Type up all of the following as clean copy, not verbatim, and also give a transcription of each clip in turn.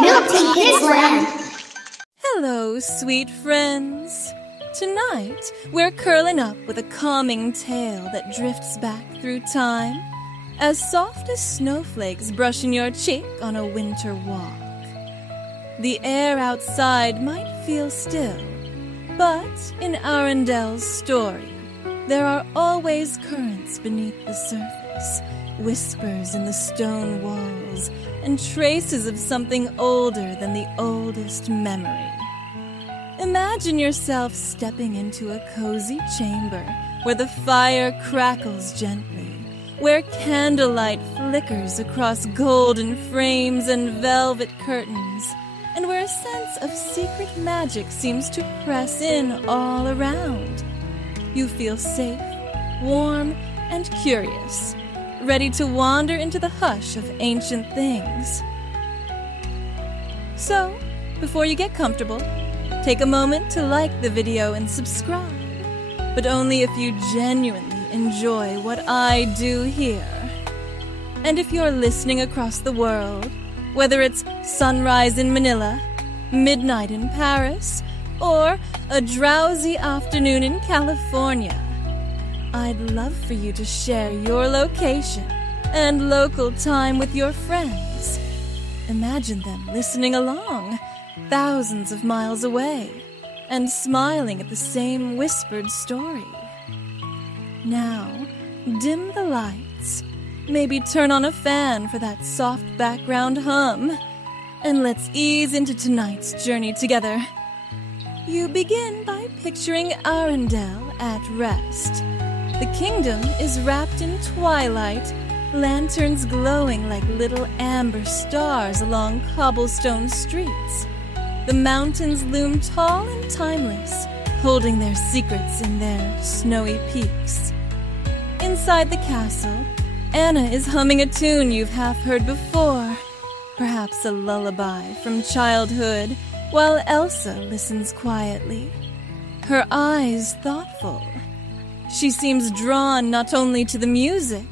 Milton Kids Land. Hello, sweet friends. Tonight, we're curling up with a calming tale that drifts back through time, as soft as snowflakes brushing your cheek on a winter walk. The air outside might feel still, but in Arendelle's story, there are always currents beneath the surface, whispers in the stone walls, and traces of something older than the oldest memory. Imagine yourself stepping into a cozy chamber where the fire crackles gently, where candlelight flickers across golden frames and velvet curtains, and where a sense of secret magic seems to press in all around. You feel safe, warm, and curious, ready to wander into the hush of ancient things. So, before you get comfortable, take a moment to like the video and subscribe, but only if you genuinely enjoy what I do here. And if you're listening across the world, whether it's sunrise in Manila, midnight in Paris, or a drowsy afternoon in California, I'd love for you to share your location and local time with your friends. Imagine them listening along, thousands of miles away, and smiling at the same whispered story. Now, dim the lights, maybe turn on a fan for that soft background hum, and let's ease into tonight's journey together. You begin by picturing Arendelle at rest. The kingdom is wrapped in twilight, lanterns glowing like little amber stars along cobblestone streets. The mountains loom tall and timeless, holding their secrets in their snowy peaks. Inside the castle, Anna is humming a tune you've half heard before, perhaps a lullaby from childhood, while Elsa listens quietly, her eyes thoughtful. She seems drawn not only to the music,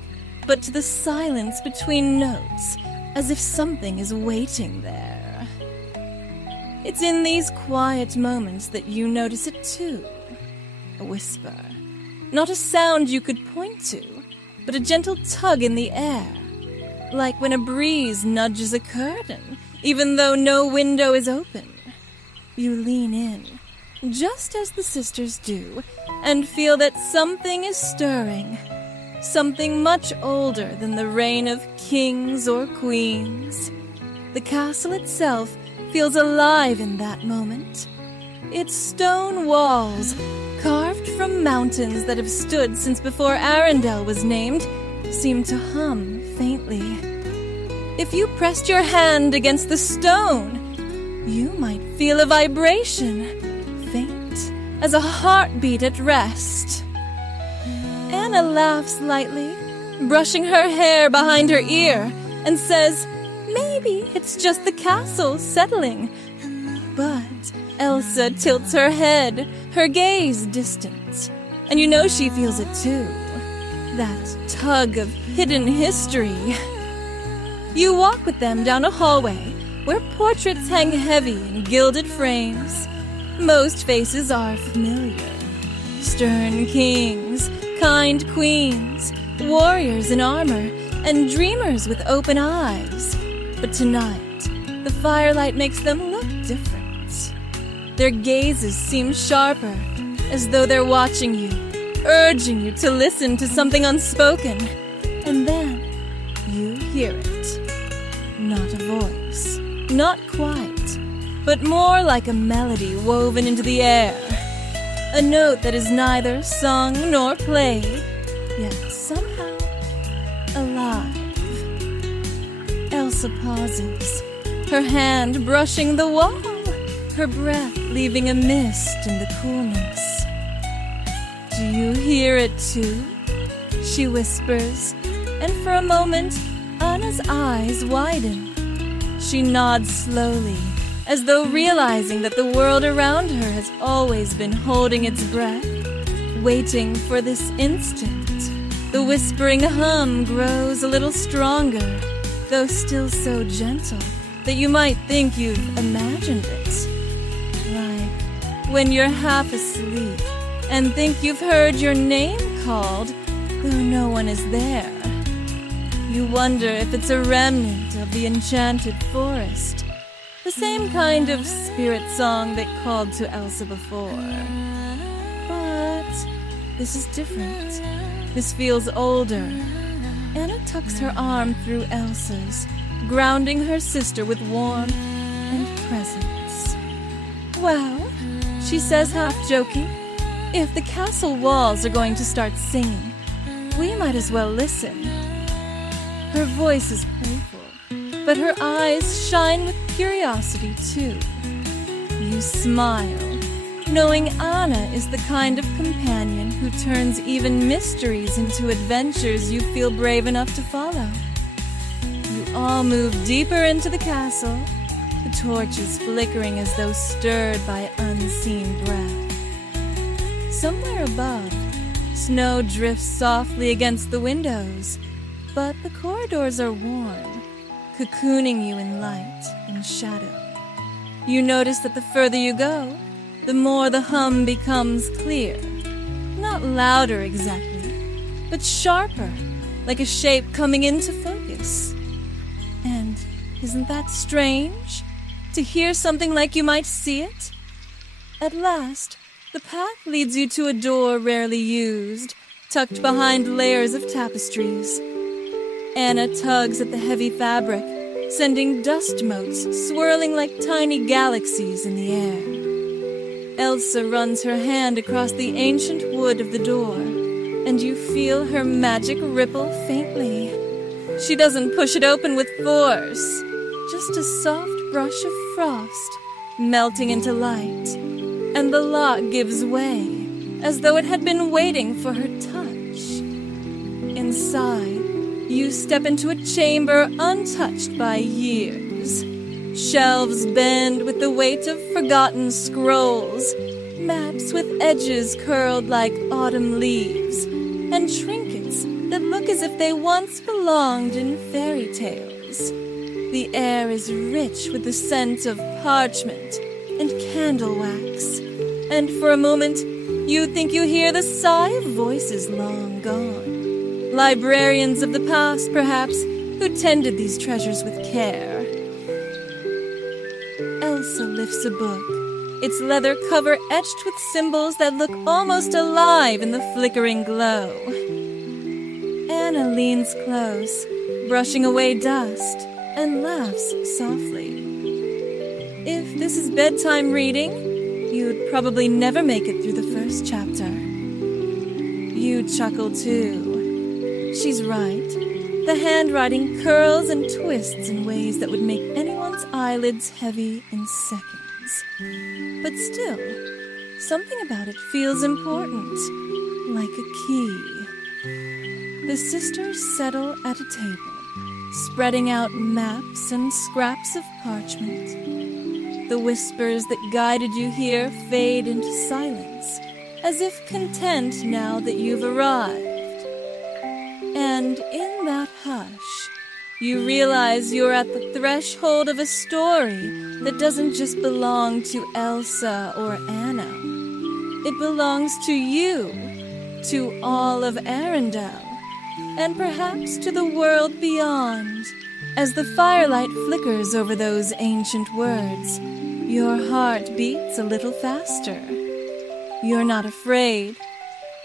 but to the silence between notes, as if something is waiting there. It's in these quiet moments that you notice it too. A whisper. Not a sound you could point to, but a gentle tug in the air, like when a breeze nudges a curtain, even though no window is open. You lean in, just as the sisters do, and feel that something is stirring, something much older than the reign of kings or queens. The castle itself feels alive in that moment. Its stone walls, carved from mountains that have stood since before Arendelle was named, seem to hum faintly. If you pressed your hand against the stone, you might feel a vibration, faint as a heartbeat at rest. Anna laughs lightly, brushing her hair behind her ear, and says, "Maybe it's just the castle settling." But Elsa tilts her head, her gaze distant, and you know she feels it too. That tug of hidden history. You walk with them down a hallway where portraits hang heavy in gilded frames. Most faces are familiar. Stern kings, kind queens, warriors in armor, and dreamers with open eyes. But tonight, the firelight makes them look different. Their gazes seem sharper, as though they're watching you, urging you to listen to something unspoken. And then, you hear it. Not a voice, not quite, but more like a melody woven into the air. A note that is neither sung nor played, yet somehow alive. Elsa pauses, her hand brushing the wall, her breath leaving a mist in the coolness. "Do you hear it too?" she whispers, and for a moment, Anna's eyes widen. She nods slowly, as though realizing that the world around her has always been holding its breath, waiting for this instant. The whispering hum grows a little stronger, though still so gentle, that you might think you've imagined it. Like when you're half asleep and think you've heard your name called, though no one is there. You wonder if it's a remnant of the enchanted forest, the same kind of spirit song that called to Elsa before. But this is different. This feels older. Anna tucks her arm through Elsa's, grounding her sister with warmth and presence. Well, she says half joking, if the castle walls are going to start singing, we might as well listen. Her voice is playful, but her eyes shine with curiosity too. You smile, knowing Anna is the kind of companion who turns even mysteries into adventures you feel brave enough to follow. You all move deeper into the castle, the torches flickering as though stirred by unseen breath. Somewhere above, snow drifts softly against the windows, but the corridors are warm, cocooning you in light and shadow. You notice that the further you go, the more the hum becomes clear. Not louder exactly, but sharper, like a shape coming into focus. And isn't that strange? To hear something like you might see it? At last, the path leads you to a door rarely used, tucked behind layers of tapestries. Anna tugs at the heavy fabric, sending dust motes swirling like tiny galaxies in the air. Elsa runs her hand across the ancient wood of the door, and you feel her magic ripple faintly. She doesn't push it open with force, just a soft brush of frost melting into light, and the lock gives way, as though it had been waiting for her touch. Inside, you step into a chamber untouched by years. Shelves bend with the weight of forgotten scrolls, maps with edges curled like autumn leaves, and trinkets that look as if they once belonged in fairy tales. The air is rich with the scent of parchment and candle wax, and for a moment you think you hear the sigh of voices long gone. Librarians of the past, perhaps, who tended these treasures with care. Elsa lifts a book, its leather cover etched with symbols that look almost alive in the flickering glow. Anna leans close, brushing away dust, and laughs softly. If this is bedtime reading, you'd probably never make it through the first chapter. You chuckle too. She's right. The handwriting curls and twists in ways that would make anyone's eyelids heavy in seconds. But still, something about it feels important, like a key. The sisters settle at a table, spreading out maps and scraps of parchment. The whispers that guided you here fade into silence, as if content now that you've arrived. And in that hush, you realize you're at the threshold of a story that doesn't just belong to Elsa or Anna. It belongs to you, to all of Arendelle, and perhaps to the world beyond. As the firelight flickers over those ancient words, your heart beats a little faster. You're not afraid,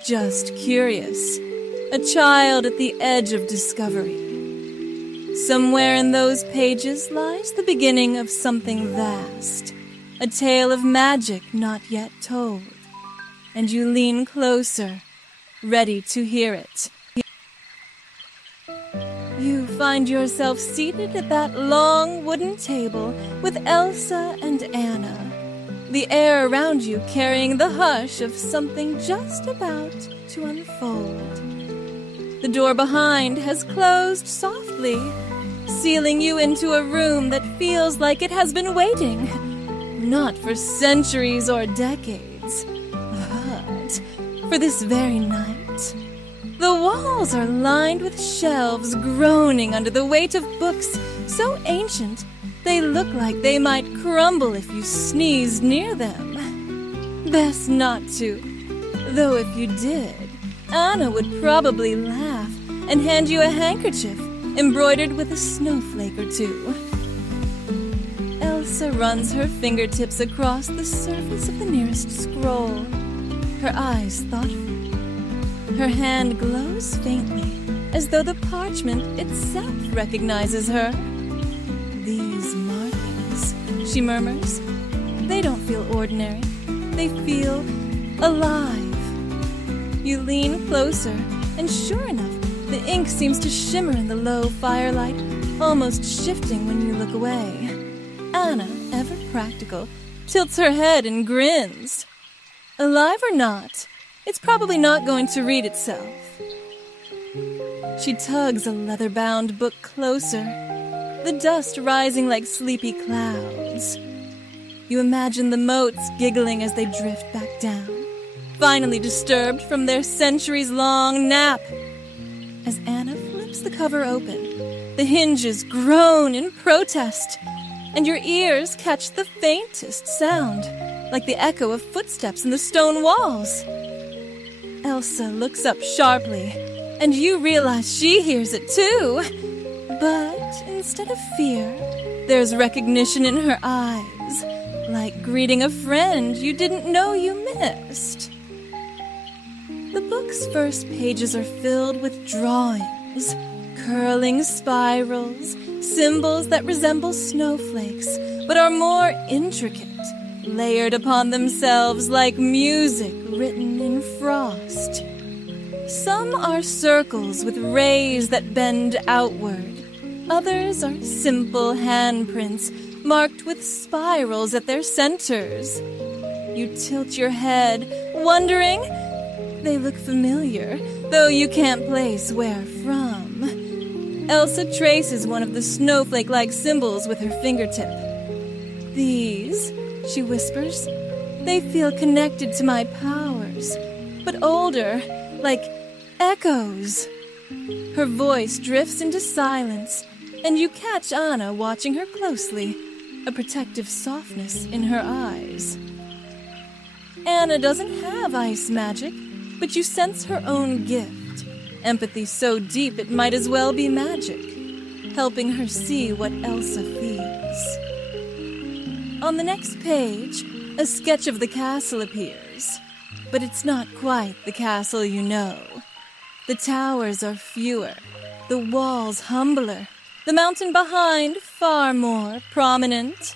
just curious, a child at the edge of discovery. Somewhere in those pages lies the beginning of something vast, a tale of magic not yet told. And you lean closer, ready to hear it. You find yourself seated at that long wooden table with Elsa and Anna, the air around you carrying the hush of something just about to unfold. The door behind has closed softly, sealing you into a room that feels like it has been waiting, not for centuries or decades, but for this very night. The walls are lined with shelves groaning under the weight of books so ancient They look like they might crumble if you sneezed near them. Best not to, though if you did, Anna would probably laugh and hand you a handkerchief embroidered with a snowflake or two. Elsa runs her fingertips across the surface of the nearest scroll, her eyes thoughtful. Her hand glows faintly, as though the parchment itself recognizes her. These markings, she murmurs, they don't feel ordinary. They feel alive. You lean closer, and sure enough, the ink seems to shimmer in the low firelight, almost shifting when you look away. Anna, ever practical, tilts her head and grins. Alive or not, it's probably not going to read itself. She tugs a leather-bound book closer, the dust rising like sleepy clouds. You imagine the motes giggling as they drift back down, finally disturbed from their centuries-long nap. As Anna flips the cover open, the hinges groan in protest, and your ears catch the faintest sound, like the echo of footsteps in the stone walls. Elsa looks up sharply, and you realize she hears it too. But instead of fear, there's recognition in her eyes, like greeting a friend you didn't know you missed. The book's first pages are filled with drawings, curling spirals, symbols that resemble snowflakes, but are more intricate, layered upon themselves like music written in frost. Some are circles with rays that bend outward. Others are simple handprints marked with spirals at their centers. You tilt your head, wondering. They look familiar, though you can't place where from. Elsa traces one of the snowflake-like symbols with her fingertip. These, she whispers, they feel connected to my powers, but older, like echoes. Her voice drifts into silence, and you catch Anna watching her closely, a protective softness in her eyes. Anna doesn't have ice magic, but you sense her own gift, empathy so deep it might as well be magic, helping her see what Elsa feels. On the next page, a sketch of the castle appears, but it's not quite the castle you know. The towers are fewer, the walls humbler, the mountain behind far more prominent.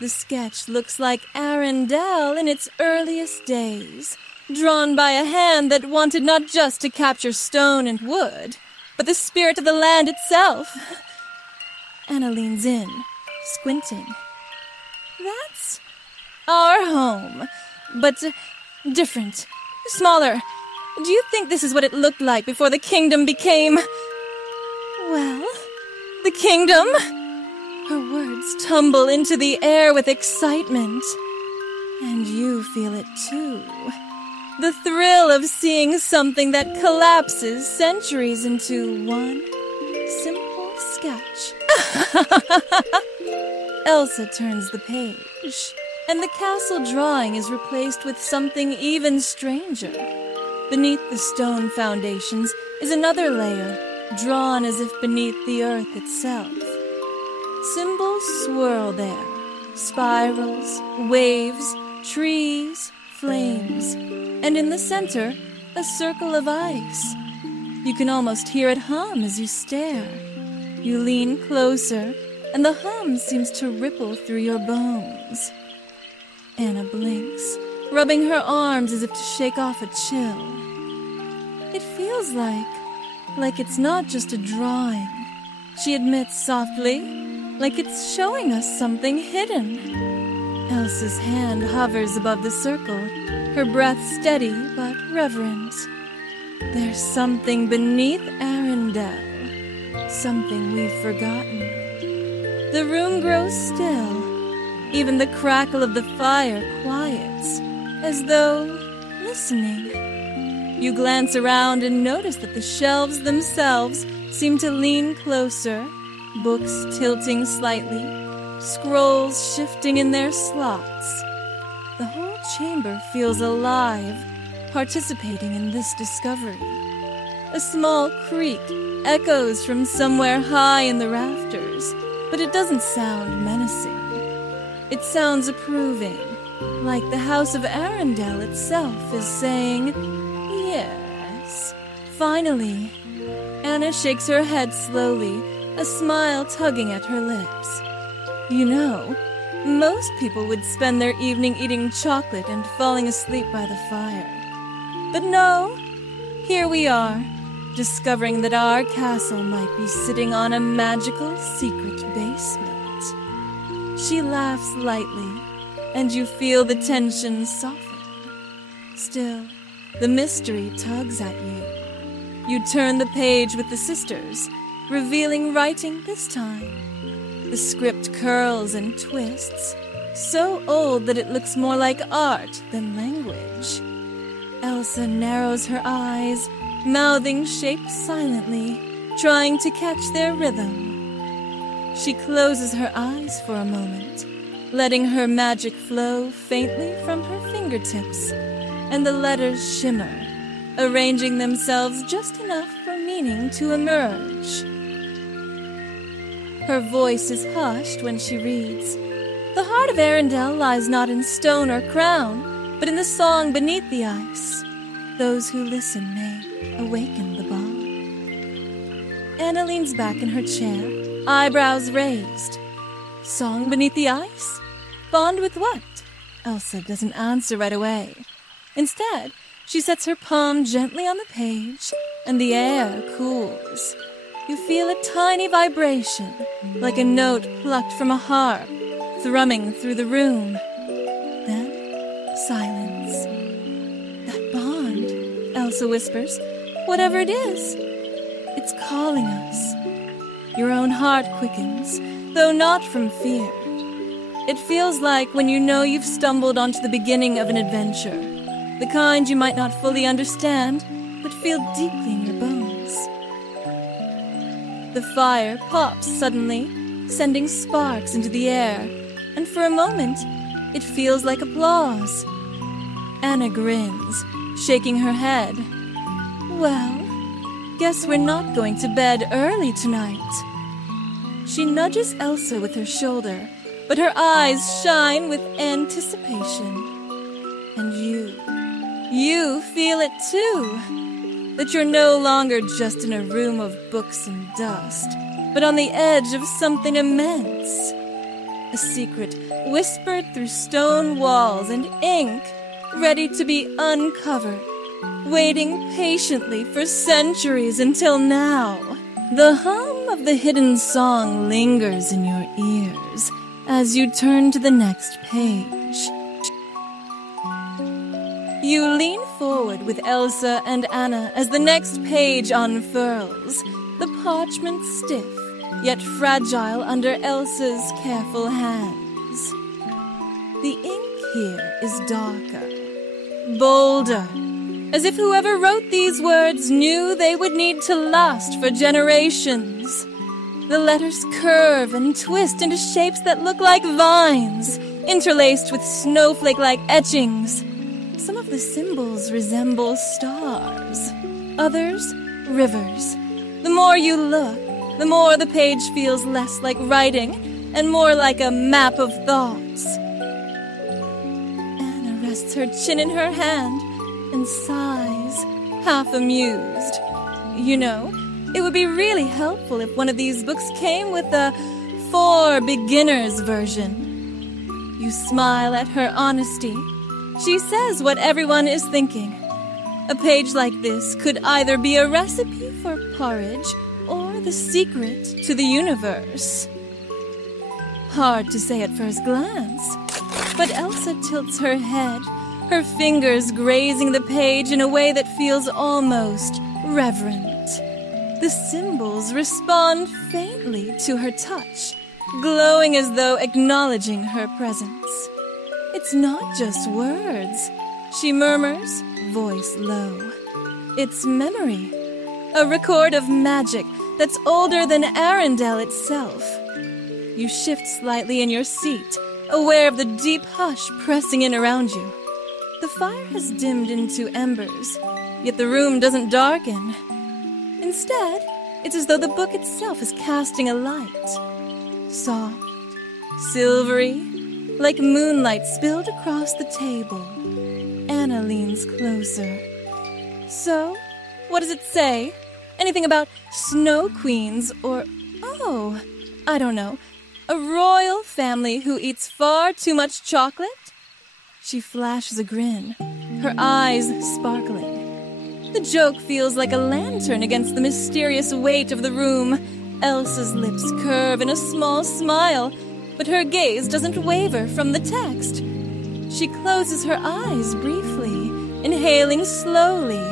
The sketch looks like Arendelle in its earliest days, drawn by a hand that wanted not just to capture stone and wood, but the spirit of the land itself. Anna leans in, squinting. That's our home, but different, smaller. Do you think this is what it looked like before the kingdom became... well, the kingdom? Her words tumble into the air with excitement. And you feel it too. The thrill of seeing something that collapses centuries into one simple sketch. Elsa turns the page, and the castle drawing is replaced with something even stranger. Beneath the stone foundations is another layer, drawn as if beneath the earth itself. Symbols swirl there, spirals, waves, trees, flames, and in the center, a circle of ice. You can almost hear it hum as you stare. You lean closer, and the hum seems to ripple through your bones. Anna blinks, rubbing her arms as if to shake off a chill. It feels like it's not just a drawing. She admits softly, like it's showing us something hidden. Elsa's hand hovers above the circle, her breath steady but reverent. There's something beneath Arendelle, something we've forgotten. The room grows still. Even the crackle of the fire quiets, as though listening. You glance around and notice that the shelves themselves seem to lean closer, books tilting slightly, scrolls shifting in their slots. The whole chamber feels alive, participating in this discovery. A small creak echoes from somewhere high in the rafters, but it doesn't sound menacing. It sounds approving, like the house of Arendelle itself is saying, yes. Finally, Anna shakes her head slowly, a smile tugging at her lips. You know, most people would spend their evening eating chocolate and falling asleep by the fire. But no, here we are, discovering that our castle might be sitting on a magical secret basement. She laughs lightly, and you feel the tension soften. Still, the mystery tugs at you. You turn the page with the sisters, revealing writing this time. The script curls and twists, so old that it looks more like art than language. Elsa narrows her eyes, mouthing shapes silently, trying to catch their rhythm. She closes her eyes for a moment, letting her magic flow faintly from her fingertips, and the letters shimmer, arranging themselves just enough for meaning to emerge. Her voice is hushed when she reads, "The heart of Arendelle lies not in stone or crown, but in the song beneath the ice. Those who listen may awaken the bond." Anna leans back in her chair, eyebrows raised. Song beneath the ice? Bond with what? Elsa doesn't answer right away. Instead, she sets her palm gently on the page, and the air cools. You feel a tiny vibration, like a note plucked from a harp, thrumming through the room. Then, silence. "That bond," Elsa whispers, "whatever it is, it's calling us." Your own heart quickens, though not from fear. It feels like when you know you've stumbled onto the beginning of an adventure, the kind you might not fully understand, but feel deeply in your bones. The fire pops suddenly, sending sparks into the air, and for a moment, it feels like applause. Anna grins, shaking her head. "Well, guess we're not going to bed early tonight." She nudges Elsa with her shoulder, but her eyes shine with anticipation. And you feel it too. That you're no longer just in a room of books and dust, but on the edge of something immense. A secret whispered through stone walls and ink, ready to be uncovered, waiting patiently for centuries until now. The hum of the hidden song lingers in your ears as you turn to the next page. You lean forward with Elsa and Anna as the next page unfurls, the parchment stiff, yet fragile under Elsa's careful hands. The ink here is darker, bolder, as if whoever wrote these words knew they would need to last for generations. The letters curve and twist into shapes that look like vines, interlaced with snowflake-like etchings. Some of the symbols resemble stars, others rivers. The more you look, the more the page feels less like writing and more like a map of thoughts. Anna rests her chin in her hand and sighs, half amused. You know, it would be really helpful if one of these books came with a for beginners version. You smile at her honesty. She says what everyone is thinking. A page like this could either be a recipe for porridge or the secret to the universe. Hard to say at first glance, but Elsa tilts her head, her fingers grazing the page in a way that feels almost reverent. The symbols respond faintly to her touch, glowing as though acknowledging her presence. It's not just words, she murmurs, voice low. It's memory, a record of magic that's older than Arendelle itself. You shift slightly in your seat, aware of the deep hush pressing in around you. The fire has dimmed into embers, yet the room doesn't darken. Instead, it's as though the book itself is casting a light. Soft, silvery, like moonlight spilled across the table. Anna leans closer. So, what does it say? Anything about snow queens or, oh, I don't know, a royal family who eats far too much chocolate? She flashes a grin, her eyes sparkling. The joke feels like a lantern against the mysterious weight of the room. Elsa's lips curve in a small smile, but her gaze doesn't waver from the text. She closes her eyes briefly, inhaling slowly,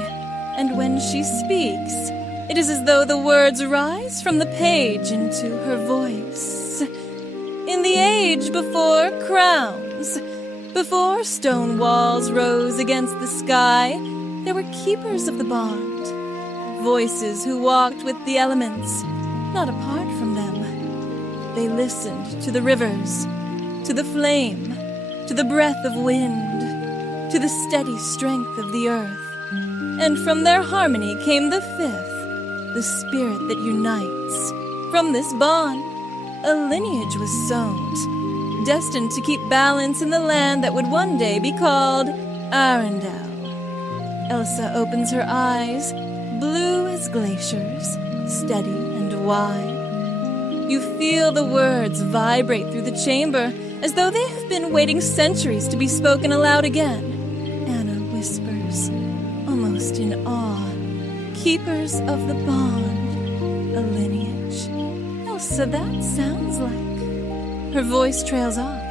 and when she speaks, it is as though the words rise from the page into her voice. In the age before crowns, before stone walls rose against the sky, there were keepers of the bond, voices who walked with the elements, not apart from them. They listened to the rivers, to the flame, to the breath of wind, to the steady strength of the earth. And from their harmony came the fifth, the spirit that unites. From this bond, a lineage was sown, destined to keep balance in the land that would one day be called Arendelle. Elsa opens her eyes, blue as glaciers, steady and wide. You feel the words vibrate through the chamber as though they have been waiting centuries to be spoken aloud again. Anna whispers, almost in awe, keepers of the bond, a lineage. Elsa, that sounds like... Her voice trails off,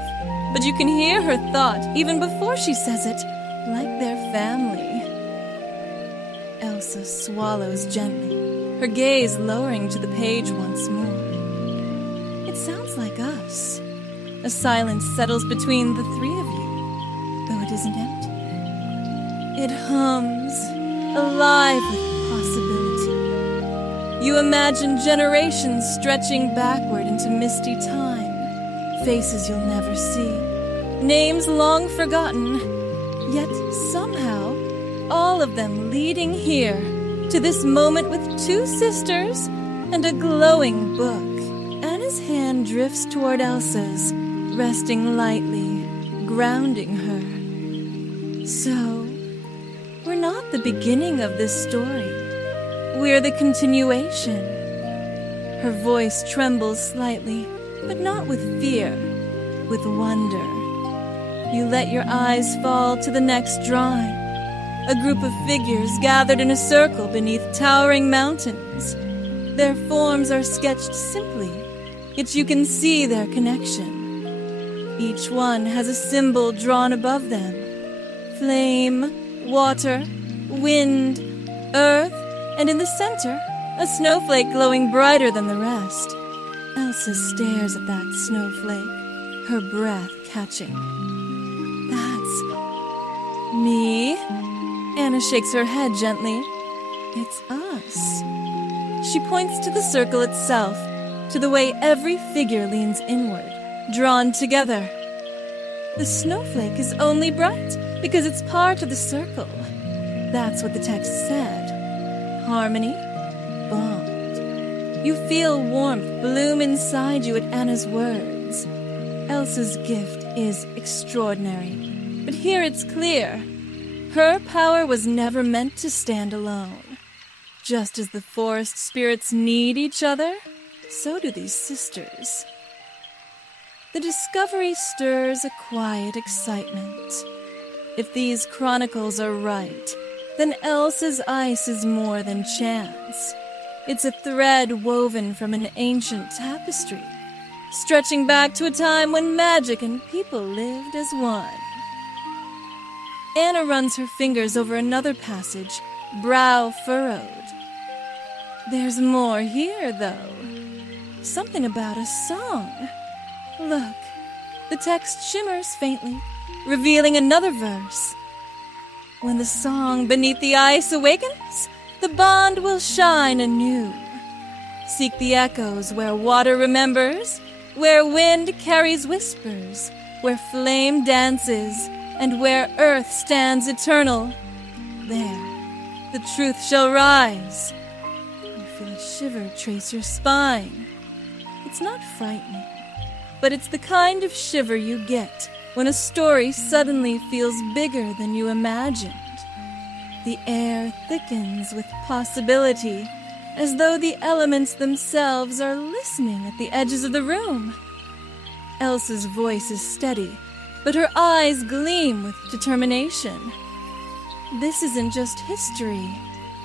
but you can hear her thought even before she says it, like their family. Elsa swallows gently, her gaze lowering to the page once more. It sounds like us. A silence settles between the three of you, though it isn't empty. It hums, alive with possibility. You imagine generations stretching backward into misty time, faces you'll never see, names long forgotten, yet somehow all of them leading here to this moment with two sisters and a glowing book. Anna's hand drifts toward Elsa's, resting lightly, grounding her. So, we're not the beginning of this story. We're the continuation. Her voice trembles slightly, but not with fear, with wonder. You let your eyes fall to the next drawing. A group of figures gathered in a circle beneath towering mountains. Their forms are sketched simply, yet you can see their connection. Each one has a symbol drawn above them. Flame, water, wind, earth, and in the center, a snowflake glowing brighter than the rest. Elsa stares at that snowflake, her breath catching. That's... me? Anna shakes her head gently. It's us. She points to the circle itself, to the way every figure leans inward, drawn together. The snowflake is only bright because it's part of the circle. That's what the text said. Harmony, bond. You feel warmth bloom inside you at Anna's words. Elsa's gift is extraordinary, but here it's clear. Her power was never meant to stand alone. Just as the forest spirits need each other, so do these sisters. The discovery stirs a quiet excitement. If these chronicles are right, then Elsa's ice is more than chance. It's a thread woven from an ancient tapestry, stretching back to a time when magic and people lived as one. Anna runs her fingers over another passage, brow furrowed. There's more here, though. Something about a song. Look, the text shimmers faintly, revealing another verse. When the song beneath the ice awakens, the bond will shine anew. Seek the echoes where water remembers, where wind carries whispers, where flame dances, and where earth stands eternal. There, the truth shall rise. You feel a shiver trace your spine. It's not frightening, but it's the kind of shiver you get when a story suddenly feels bigger than you imagined. The air thickens with possibility, as though the elements themselves are listening at the edges of the room. Elsa's voice is steady, but her eyes gleam with determination. This isn't just history.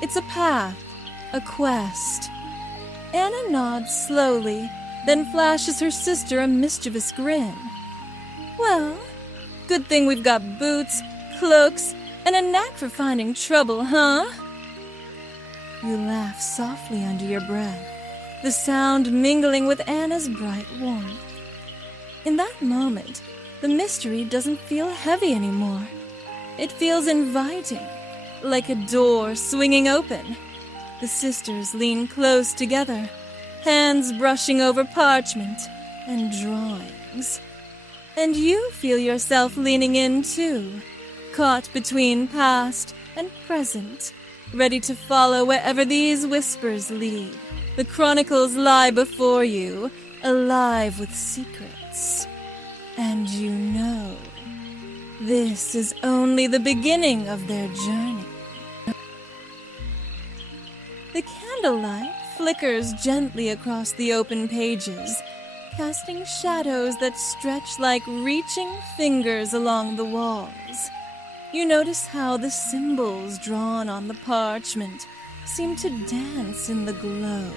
It's a path, a quest. Anna nods slowly, then flashes her sister a mischievous grin. Well, good thing we've got boots, cloaks, and a knack for finding trouble, huh? You laugh softly under your breath, the sound mingling with Anna's bright warmth. In that moment, the mystery doesn't feel heavy anymore. It feels inviting, like a door swinging open. The sisters lean close together, hands brushing over parchment and drawings. And you feel yourself leaning in too, caught between past and present, ready to follow wherever these whispers lead. The Chronicles lie before you, alive with secrets. And you know, this is only the beginning of their journey. The candlelight flickers gently across the open pages, casting shadows that stretch like reaching fingers along the walls. You notice how the symbols drawn on the parchment seem to dance in the glow.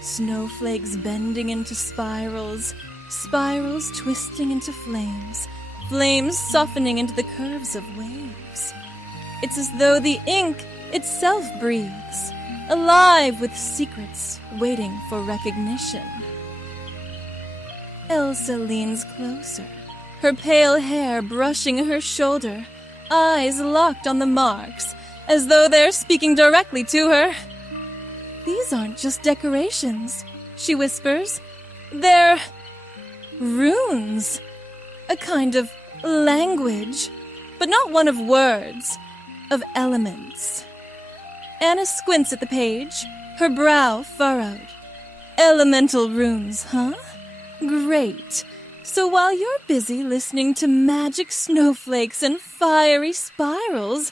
Snowflakes bending into spirals, spirals twisting into flames, flames softening into the curves of waves. It's as though the ink itself breathes, alive with secrets waiting for recognition. Elsa leans closer, her pale hair brushing her shoulder, eyes locked on the marks, as though they're speaking directly to her. These aren't just decorations, she whispers. They're runes, a kind of language, but not one of words, of elements. Anna squints at the page, her brow furrowed. Elemental runes, huh? Great. So while you're busy listening to magic snowflakes and fiery spirals,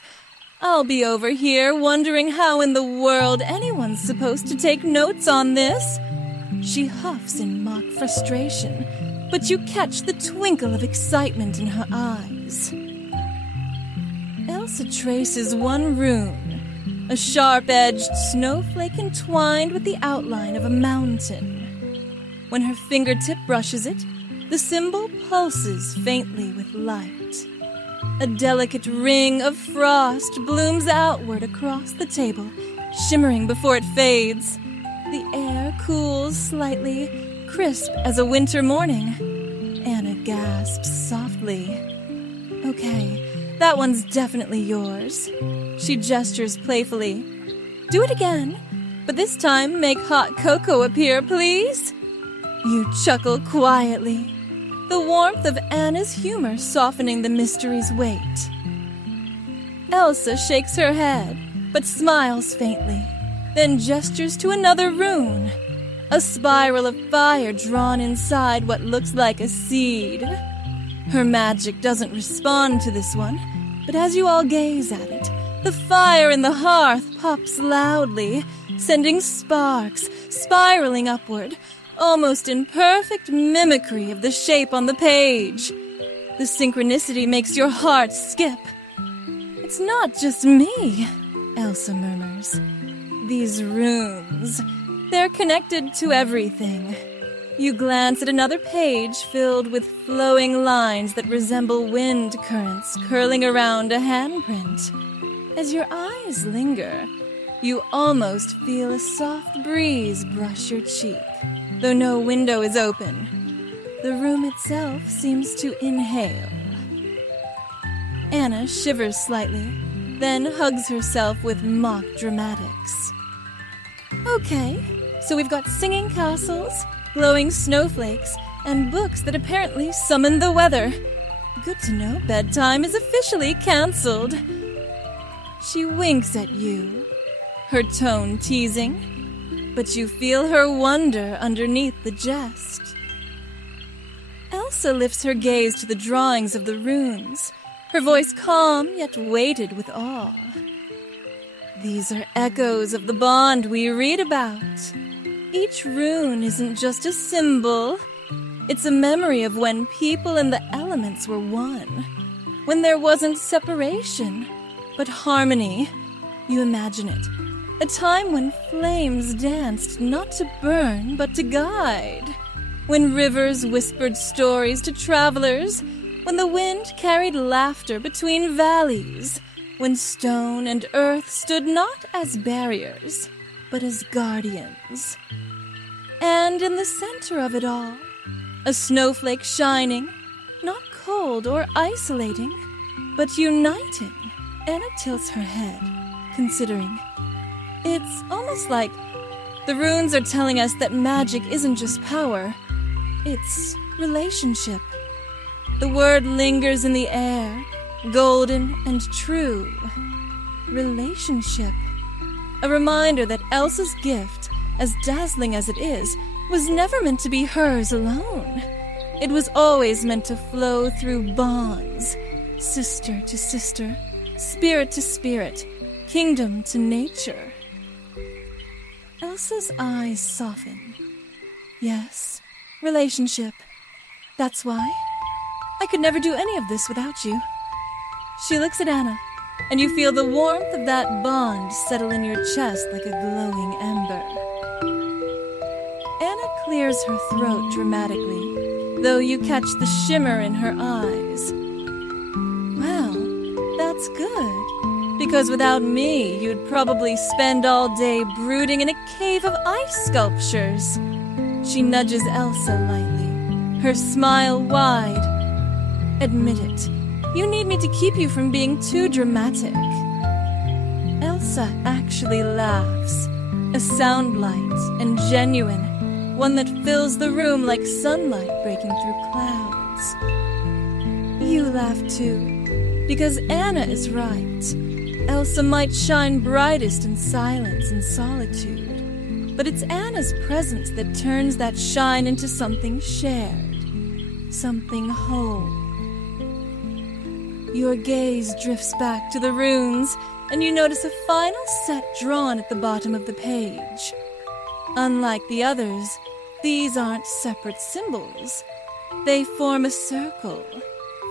I'll be over here wondering how in the world anyone's supposed to take notes on this. She huffs in mock frustration, but you catch the twinkle of excitement in her eyes. Elsa traces one rune, a sharp-edged snowflake entwined with the outline of a mountain. When her fingertip brushes it, the symbol pulses faintly with light. A delicate ring of frost blooms outward across the table, shimmering before it fades. The air cools slightly, crisp as a winter morning. Anna gasps softly. Okay, that one's definitely yours. She gestures playfully. Do it again, but this time make hot cocoa appear, please. You chuckle quietly, the warmth of Anna's humor softening the mystery's weight. Elsa shakes her head, but smiles faintly, then gestures to another rune, a spiral of fire drawn inside what looks like a seed. Her magic doesn't respond to this one, but as you all gaze at it, the fire in the hearth pops loudly, sending sparks spiraling upward, almost in perfect mimicry of the shape on the page. The synchronicity makes your heart skip. It's not just me, Elsa murmurs. These runes, they're connected to everything. You glance at another page filled with flowing lines that resemble wind currents curling around a handprint. As your eyes linger, you almost feel a soft breeze brush your cheek. Though no window is open, the room itself seems to inhale. Anna shivers slightly, then hugs herself with mock dramatics. Okay, So we've got singing castles, glowing snowflakes, and books that apparently summon the weather. Good to know bedtime is officially cancelled. She winks at you, her tone teasing, but you feel her wonder underneath the jest. Elsa lifts her gaze to the drawings of the runes, her voice calm yet weighted with awe. These are echoes of the bond we read about. Each rune isn't just a symbol. It's a memory of when people and the elements were one. When there wasn't separation, but harmony. You imagine it. A time when flames danced not to burn, but to guide. When rivers whispered stories to travelers. When the wind carried laughter between valleys. When stone and earth stood not as barriers, but as guardians. And in the center of it all, a snowflake shining, not cold or isolating, but uniting. Anna tilts her head, considering. It's almost like the runes are telling us that magic isn't just power, it's relationship. The word lingers in the air, golden and true. Relationship. A reminder that Elsa's gift, as dazzling as it is, was never meant to be hers alone. It was always meant to flow through bonds, sister to sister, spirit to spirit, kingdom to nature. Elsa's eyes soften. Yes, relationship. That's why. I could never do any of this without you. She looks at Anna, and you feel the warmth of that bond settle in your chest like a glowing ember. Anna clears her throat dramatically, though you catch the shimmer in her eyes. Well, that's good, because without me, you'd probably spend all day brooding in a cave of ice sculptures. She nudges Elsa lightly, her smile wide. Admit it, you need me to keep you from being too dramatic. Elsa actually laughs, a sound light and genuine, one that fills the room like sunlight breaking through clouds. You laugh too, because Anna is right. Elsa might shine brightest in silence and solitude, but it's Anna's presence that turns that shine into something shared, something whole. Your gaze drifts back to the runes, and you notice a final set drawn at the bottom of the page. Unlike the others, these aren't separate symbols. They form a circle,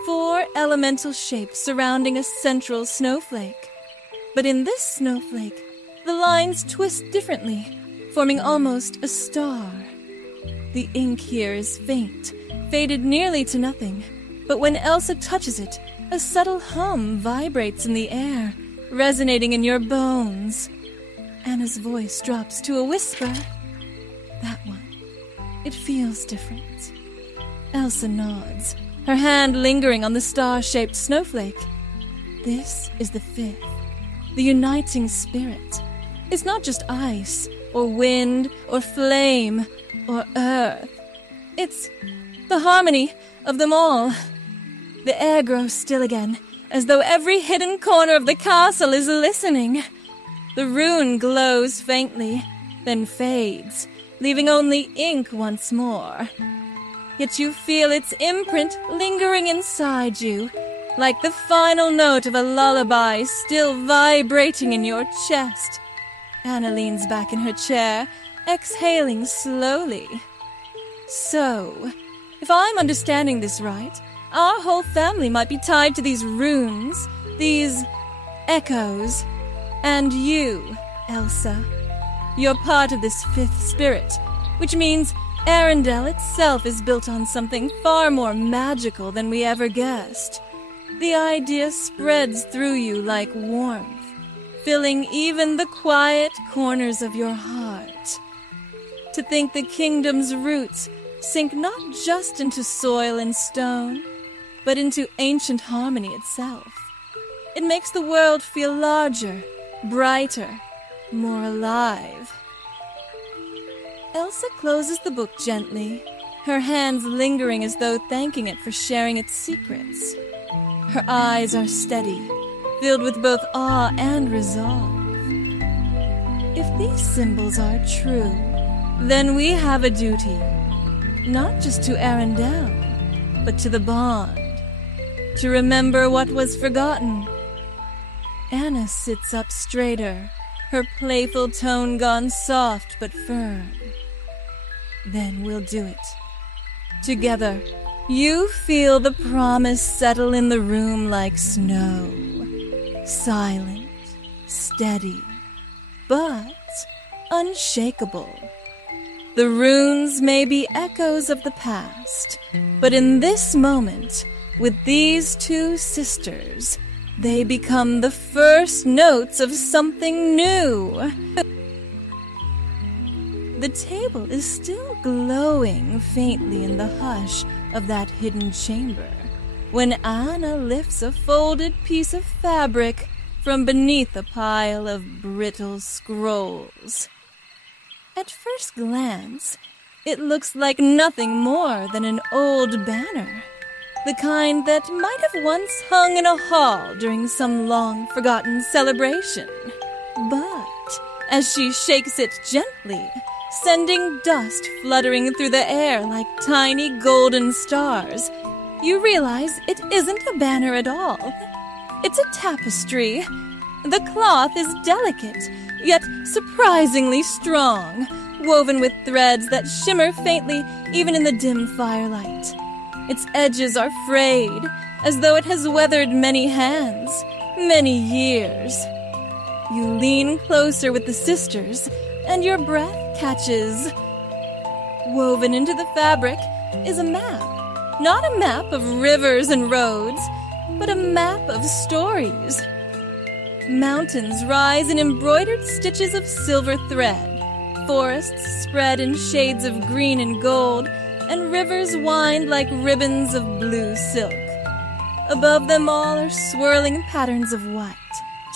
4 elemental shapes surrounding a central snowflake. But in this snowflake, the lines twist differently, forming almost a star. The ink here is faint, faded nearly to nothing, but when Elsa touches it, a subtle hum vibrates in the air, resonating in your bones. Anna's voice drops to a whisper. That one. It feels different. Elsa nods, her hand lingering on the star-shaped snowflake. This is the 5th, the uniting spirit. It's not just ice, or wind, or flame, or earth. It's the harmony of them all. The air grows still again, as though every hidden corner of the castle is listening. The rune glows faintly, then fades, leaving only ink once more. Yet you feel its imprint lingering inside you, like the final note of a lullaby still vibrating in your chest. Anna leans back in her chair, exhaling slowly. So, if I'm understanding this right, our whole family might be tied to these runes, these echoes. And you, Elsa. You're part of this 5th spirit, which means Arendelle itself is built on something far more magical than we ever guessed. The idea spreads through you like warmth, filling even the quiet corners of your heart. To think the kingdom's roots sink not just into soil and stone, but into ancient harmony itself. It makes the world feel larger, brighter, more alive. Elsa closes the book gently, her hands lingering as though thanking it for sharing its secrets. Her eyes are steady, filled with both awe and resolve. If these symbols are true, then we have a duty, not just to Arendelle, but to the bond, to remember what was forgotten. Anna sits up straighter, her playful tone gone soft but firm. Then we'll do it. Together, you feel the promise settle in the room like snow. Silent, steady, but unshakable. The runes may be echoes of the past, but in this moment, with these two sisters, they become the first notes of something new. The table is still glowing faintly in the hush of that hidden chamber when Anna lifts a folded piece of fabric from beneath a pile of brittle scrolls. At first glance, it looks like nothing more than an old banner, the kind that might have once hung in a hall during some long-forgotten celebration. But as she shakes it gently, sending dust fluttering through the air like tiny golden stars, you realize it isn't a banner at all. It's a tapestry. The cloth is delicate, yet surprisingly strong, woven with threads that shimmer faintly even in the dim firelight. Its edges are frayed, as though it has weathered many hands, many years. You lean closer with the sisters, and your breath catches. Woven into the fabric is a map. Not a map of rivers and roads, but a map of stories. Mountains rise in embroidered stitches of silver thread. Forests spread in shades of green and gold, and rivers wind like ribbons of blue silk. Above them all are swirling patterns of white,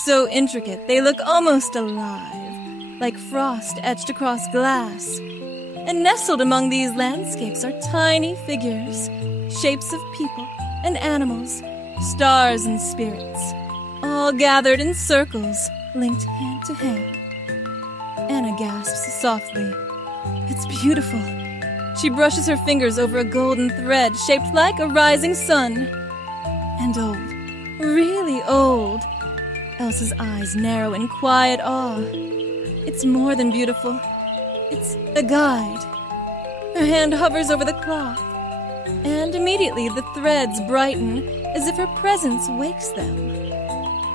so intricate they look almost alive, like frost etched across glass. And nestled among these landscapes are tiny figures, shapes of people and animals, stars and spirits, all gathered in circles, linked hand to hand. Anna gasps softly. It's beautiful. She brushes her fingers over a golden thread shaped like a rising sun. And old, really old. Elsa's eyes narrow in quiet awe. It's more than beautiful. It's a guide. Her hand hovers over the cloth, and immediately the threads brighten as if her presence wakes them.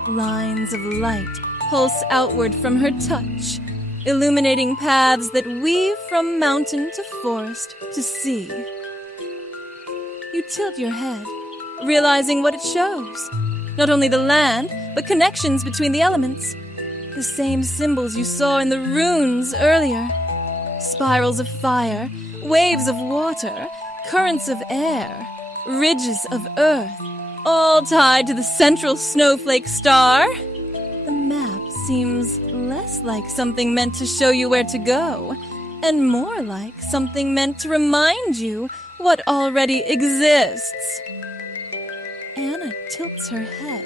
Lines of light pulse outward from her touch, illuminating paths that weave from mountain to forest to sea. You tilt your head, realizing what it shows. Not only the land, but connections between the elements. The same symbols you saw in the runes earlier. Spirals of fire, waves of water, currents of air, ridges of earth, all tied to the central snowflake star. The map seems less like something meant to show you where to go, and more like something meant to remind you what already exists. Anna tilts her head,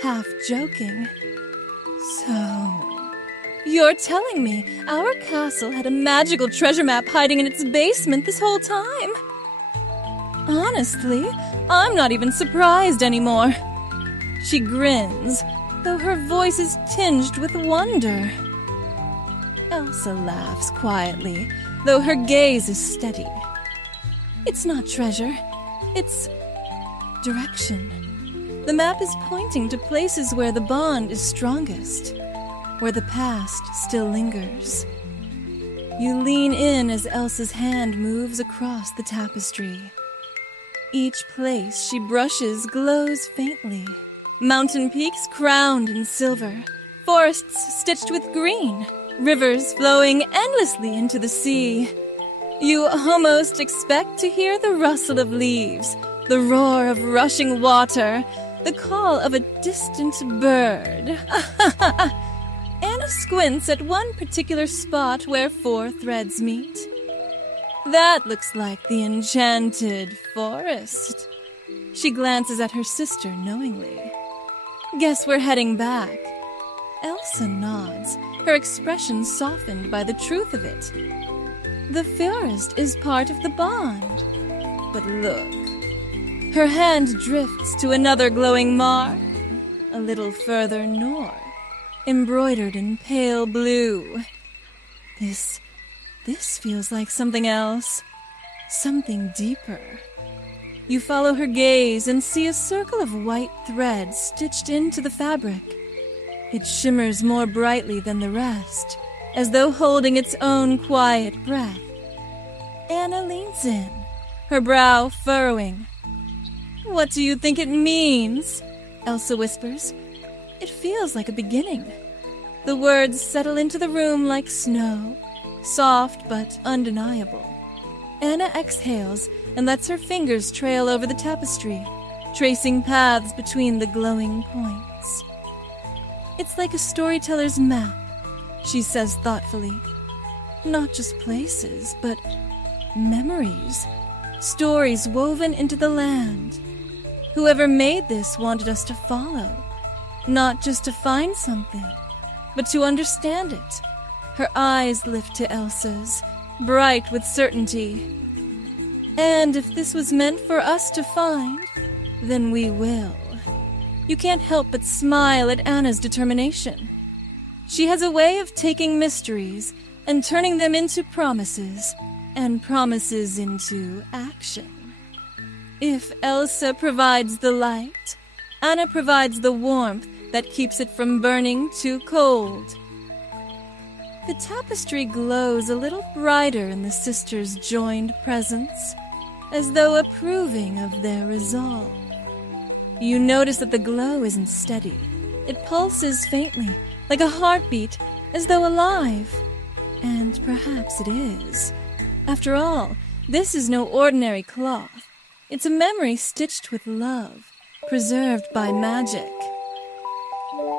half joking. So, you're telling me our castle had a magical treasure map hiding in its basement this whole time? Honestly, I'm not even surprised anymore. She grins, though her voice is tinged with wonder. Elsa laughs quietly, though her gaze is steady. It's not treasure, it's direction. The map is pointing to places where the bond is strongest, where the past still lingers. You lean in as Elsa's hand moves across the tapestry. Each place she brushes glows faintly. Mountain peaks crowned in silver, forests stitched with green, rivers flowing endlessly into the sea. You almost expect to hear the rustle of leaves, the roar of rushing water, the call of a distant bird. Anna squints at one particular spot where 4 threads meet. That looks like the enchanted forest. She glances at her sister knowingly. Guess we're heading back. Elsa nods, her expression softened by the truth of it. The forest is part of the bond. But look. Her hand drifts to another glowing mark, a little further north, embroidered in pale blue. This feels like something else, something deeper. You follow her gaze and see a circle of white thread stitched into the fabric. It shimmers more brightly than the rest, as though holding its own quiet breath. Anna leans in, her brow furrowing. "What do you think it means?" Elsa whispers. It feels like a beginning. The words settle into the room like snow, soft but undeniable. Anna exhales and lets her fingers trail over the tapestry, tracing paths between the glowing points. "It's like a storyteller's map," she says thoughtfully. "Not just places, but memories, stories woven into the land. Whoever made this wanted us to follow, not just to find something, but to understand it." Her eyes lift to Elsa's, bright with certainty. "And if this was meant for us to find, then we will." You can't help but smile at Anna's determination. She has a way of taking mysteries and turning them into promises, and promises into action. If Elsa provides the light, Anna provides the warmth that keeps it from burning too cold. The tapestry glows a little brighter in the sisters' joined presence, as though approving of their resolve. You notice that the glow isn't steady. It pulses faintly, like a heartbeat, as though alive. And perhaps it is. After all, this is no ordinary cloth. It's a memory stitched with love, preserved by magic.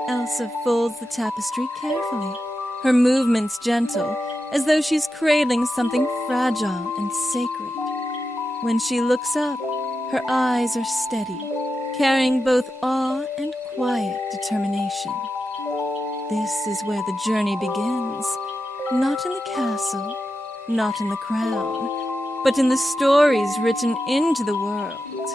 Elsa folds the tapestry carefully, her movements gentle, as though she's cradling something fragile and sacred. When she looks up, her eyes are steady, carrying both awe and quiet determination. This is where the journey begins, not in the castle, not in the crown, but in the stories written into the world.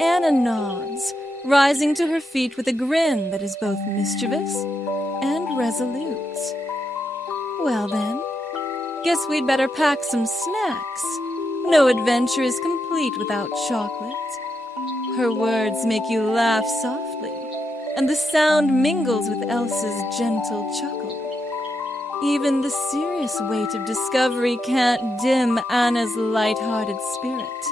Anna nods, rising to her feet with a grin that is both mischievous and resolute. "Well then, guess we'd better pack some snacks. No adventure is complete without chocolate." Her words make you laugh softly, and the sound mingles with Elsa's gentle chuckle. Even the serious weight of discovery can't dim Anna's light-hearted spirit,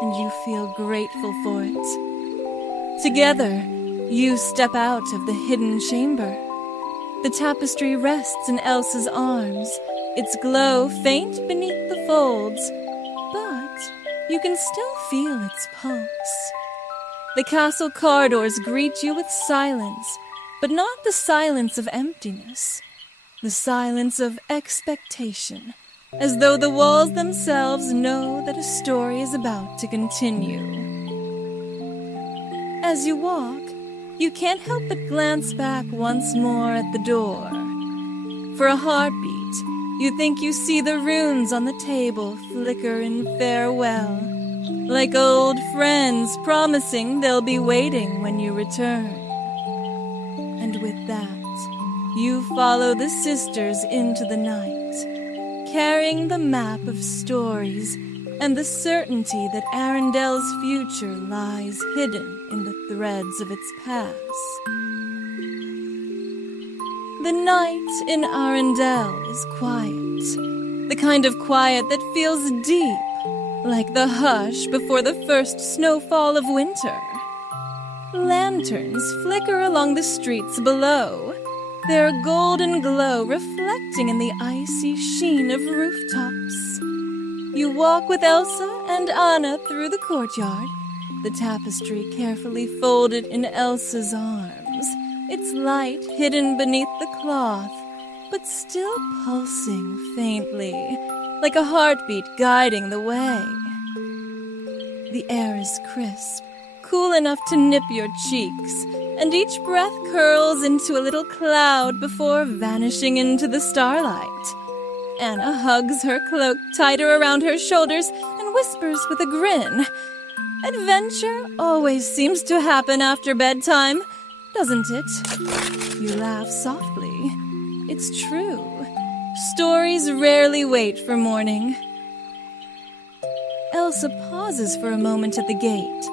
and you feel grateful for it. Together, you step out of the hidden chamber. The tapestry rests in Elsa's arms, its glow faint beneath the folds, but you can still feel its pulse. The castle corridors greet you with silence, but not the silence of emptiness. The silence of expectation, as though the walls themselves know that a story is about to continue. As you walk, you can't help but glance back once more at the door. For a heartbeat, you think you see the runes on the table flicker in farewell, like old friends promising they'll be waiting when you return. And with that, you follow the sisters into the night, carrying the map of stories and the certainty that Arendelle's future lies hidden in the threads of its past. The night in Arendelle is quiet, the kind of quiet that feels deep, like the hush before the first snowfall of winter. Lanterns flicker along the streets below, their golden glow reflecting in the icy sheen of rooftops. You walk with Elsa and Anna through the courtyard, the tapestry carefully folded in Elsa's arms, its light hidden beneath the cloth, but still pulsing faintly, like a heartbeat guiding the way. The air is crisp, cool enough to nip your cheeks, and each breath curls into a little cloud before vanishing into the starlight. Anna hugs her cloak tighter around her shoulders and whispers with a grin. Adventure always seems to happen after bedtime, doesn't it? You laugh softly. It's true. Stories rarely wait for morning. Elsa pauses for a moment at the gate,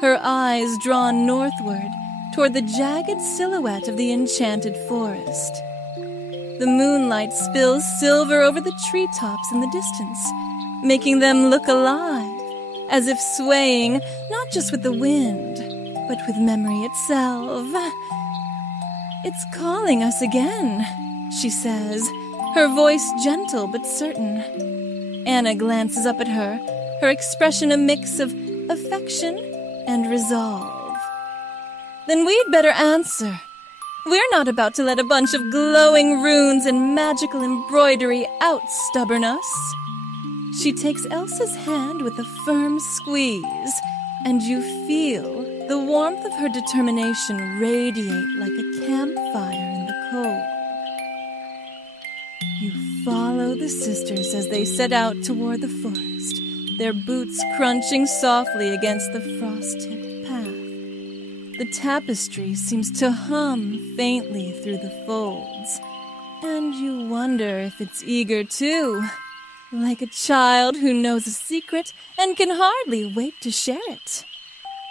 her eyes drawn northward toward the jagged silhouette of the enchanted forest. The moonlight spills silver over the treetops in the distance, making them look alive, as if swaying not just with the wind, but with memory itself. "It's calling us again," she says, her voice gentle but certain. Anna glances up at her, her expression a mix of affection and resolve. "Then we'd better answer. We're not about to let a bunch of glowing runes and magical embroidery out-stubborn us." She takes Elsa's hand with a firm squeeze, and you feel the warmth of her determination radiate like a campfire in the cold. You follow the sisters as they set out toward the forest, their boots crunching softly against the frost-tipped path. The tapestry seems to hum faintly through the folds, and you wonder if it's eager too, like a child who knows a secret and can hardly wait to share it.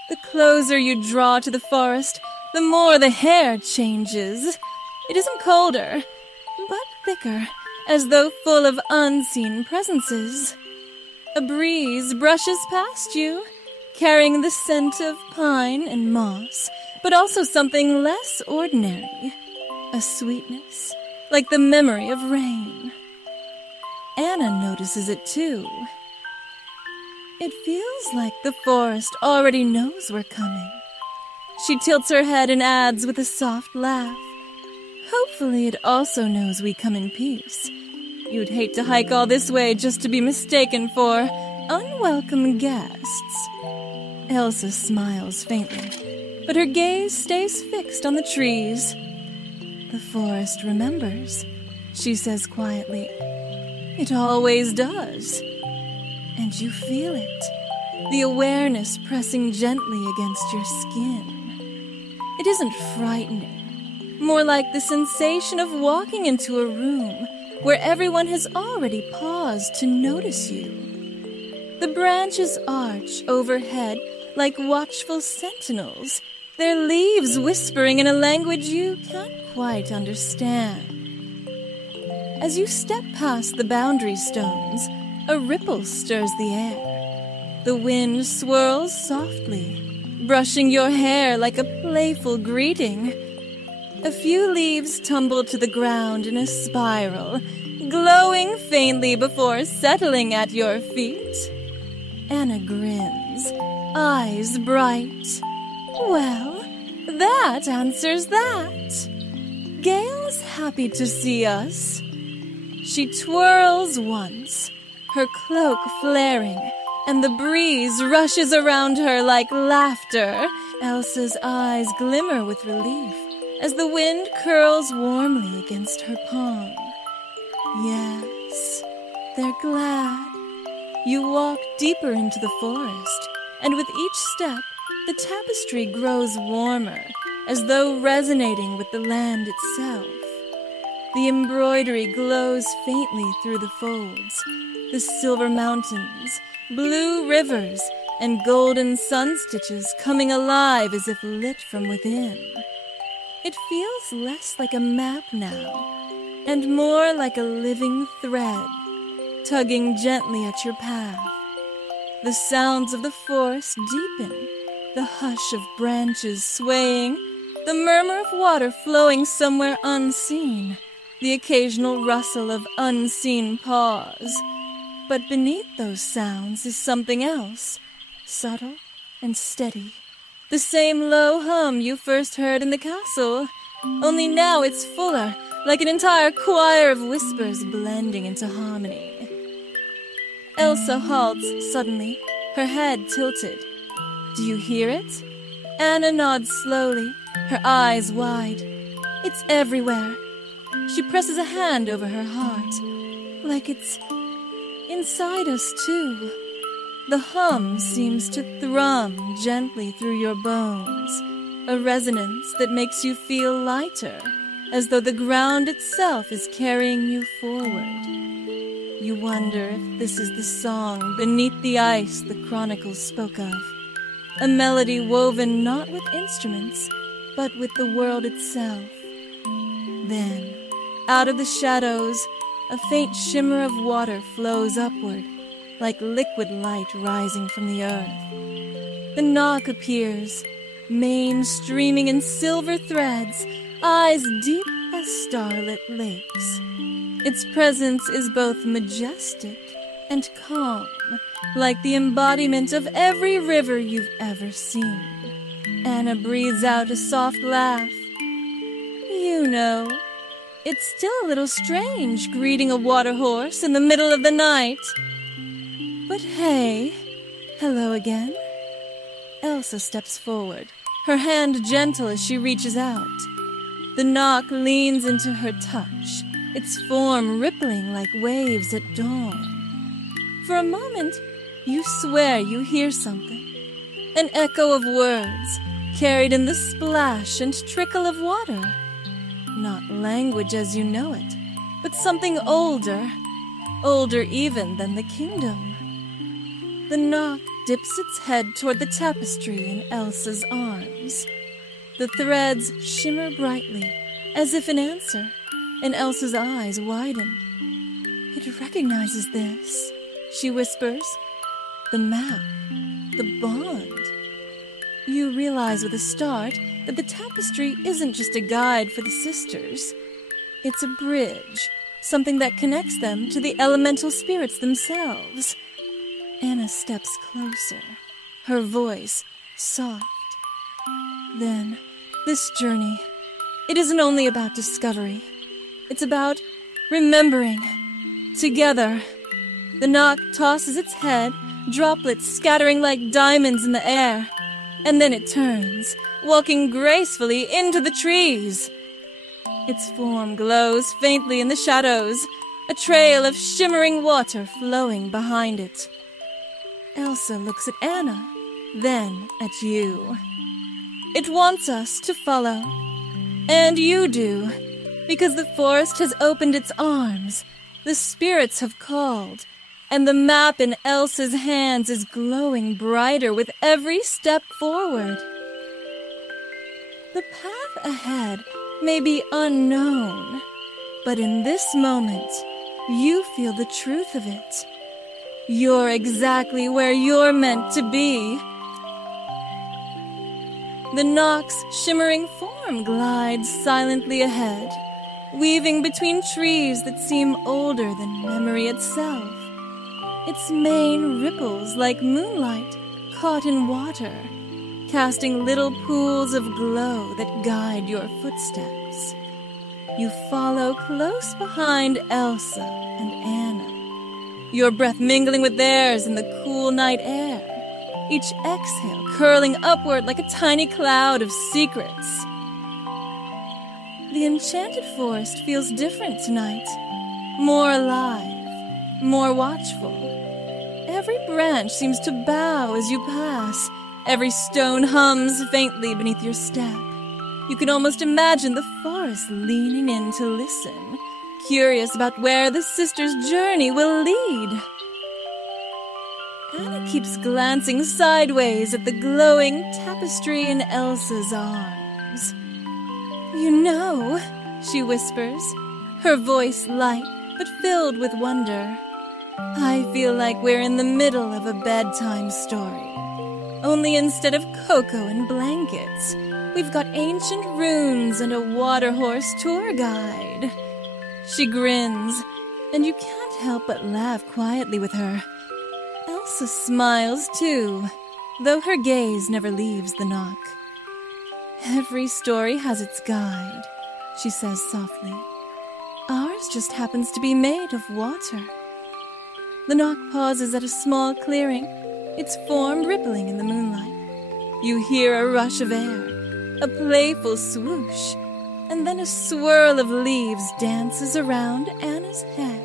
The closer you draw to the forest, the more the hair changes. It isn't colder, but thicker, as though full of unseen presences. A breeze brushes past you, carrying the scent of pine and moss, but also something less ordinary, a sweetness, like the memory of rain. Anna notices it too. It feels like the forest already knows we're coming. She tilts her head and adds with a soft laugh, "Hopefully it also knows we come in peace. You'd hate to hike all this way just to be mistaken for unwelcome guests." Elsa smiles faintly, but her gaze stays fixed on the trees. "The forest remembers," she says quietly. "It always does." And you feel it, the awareness pressing gently against your skin. It isn't frightening, more like the sensation of walking into a room where everyone has already paused to notice you. The branches arch overhead like watchful sentinels, their leaves whispering in a language you can't quite understand. As you step past the boundary stones, a ripple stirs the air. The wind swirls softly, brushing your hair like a playful greeting. A few leaves tumble to the ground in a spiral, glowing faintly before settling at your feet. Anna grins, eyes bright. "Well, that answers that. Gale's happy to see us." She twirls once, her cloak flaring, and the breeze rushes around her like laughter. Elsa's eyes glimmer with relief as the wind curls warmly against her palm. Yes, they're glad. You walk deeper into the forest, and with each step, the tapestry grows warmer, as though resonating with the land itself. The embroidery glows faintly through the folds, the silver mountains, blue rivers, and golden sun stitches coming alive as if lit from within. It feels less like a map now, and more like a living thread, tugging gently at your path. The sounds of the forest deepen, the hush of branches swaying, the murmur of water flowing somewhere unseen, the occasional rustle of unseen paws. But beneath those sounds is something else, subtle and steady. The same low hum you first heard in the castle, only now it's fuller, like an entire choir of whispers blending into harmony. Elsa halts suddenly, her head tilted. Do you hear it? Anna nods slowly, her eyes wide. It's everywhere. She presses a hand over her heart, like it's inside us too. The hum seems to thrum gently through your bones, a resonance that makes you feel lighter, as though the ground itself is carrying you forward. You wonder if this is the song beneath the ice the Chronicles spoke of, a melody woven not with instruments, but with the world itself. Then, out of the shadows, a faint shimmer of water flows upward, like liquid light rising from the earth. The knock appears, mane streaming in silver threads, eyes deep as starlit lakes. Its presence is both majestic and calm, like the embodiment of every river you've ever seen. Anna breathes out a soft laugh. You know, it's still a little strange greeting a water horse in the middle of the night. But hey, hello again. Elsa steps forward, her hand gentle as she reaches out. The knock leans into her touch, its form rippling like waves at dawn. For a moment, you swear you hear something. An echo of words, carried in the splash and trickle of water. Not language as you know it, but something older even than the kingdom. The knock dips its head toward the tapestry in Elsa's arms. The threads shimmer brightly, as if in answer, and Elsa's eyes widen. It recognizes this, she whispers. The map, the bond. You realize with a start that the tapestry isn't just a guide for the sisters. It's a bridge, something that connects them to the elemental spirits themselves. Anna steps closer, her voice soft. Then, this journey, it isn't only about discovery. It's about remembering. Together. The knock tosses its head, droplets scattering like diamonds in the air. And then it turns, walking gracefully into the trees. Its form glows faintly in the shadows, a trail of shimmering water flowing behind it. Elsa looks at Anna, then at you. It wants us to follow. And you do, because the forest has opened its arms, the spirits have called, and the map in Elsa's hands is glowing brighter with every step forward. The path ahead may be unknown, but in this moment, you feel the truth of it. You're exactly where you're meant to be. The knock's shimmering form glides silently ahead, weaving between trees that seem older than memory itself. Its mane ripples like moonlight caught in water, casting little pools of glow that guide your footsteps. You follow close behind Elsa and Anna, your breath mingling with theirs in the cool night air, each exhale curling upward like a tiny cloud of secrets. The enchanted forest feels different tonight, more alive, more watchful. Every branch seems to bow as you pass. Every stone hums faintly beneath your step. You can almost imagine the forest leaning in to listen, curious about where the sisters' journey will lead. Anna keeps glancing sideways at the glowing tapestry in Elsa's arms. You know, she whispers, her voice light but filled with wonder. I feel like we're in the middle of a bedtime story. Only instead of cocoa and blankets, we've got ancient runes and a water horse tour guide. She grins, and you can't help but laugh quietly with her. Elsa smiles too, though her gaze never leaves the knock. Every story has its guide, she says softly. Ours just happens to be made of water. The knock pauses at a small clearing, its form rippling in the moonlight. You hear a rush of air, a playful swoosh, and then a swirl of leaves dances around Anna's head.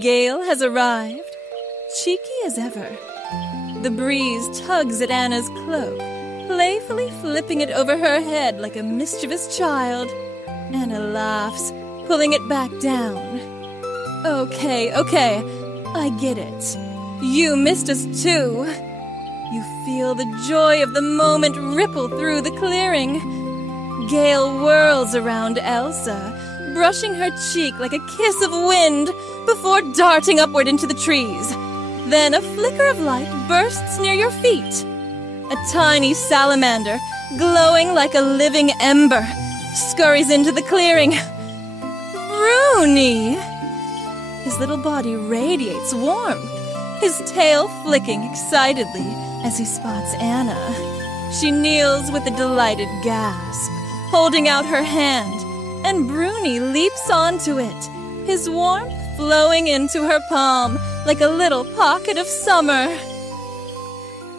Gale has arrived, cheeky as ever. The breeze tugs at Anna's cloak, playfully flipping it over her head like a mischievous child. Anna laughs, pulling it back down. Okay, I get it. You missed us too. You feel the joy of the moment ripple through the clearing. Gale whirls around Elsa, brushing her cheek like a kiss of wind before darting upward into the trees. Then a flicker of light bursts near your feet. A tiny salamander, glowing like a living ember, scurries into the clearing. Bruni! His little body radiates warmth, his tail flicking excitedly as he spots Anna. She kneels with a delighted gasp, holding out her hand, and Bruni leaps onto it, his warmth flowing into her palm like a little pocket of summer.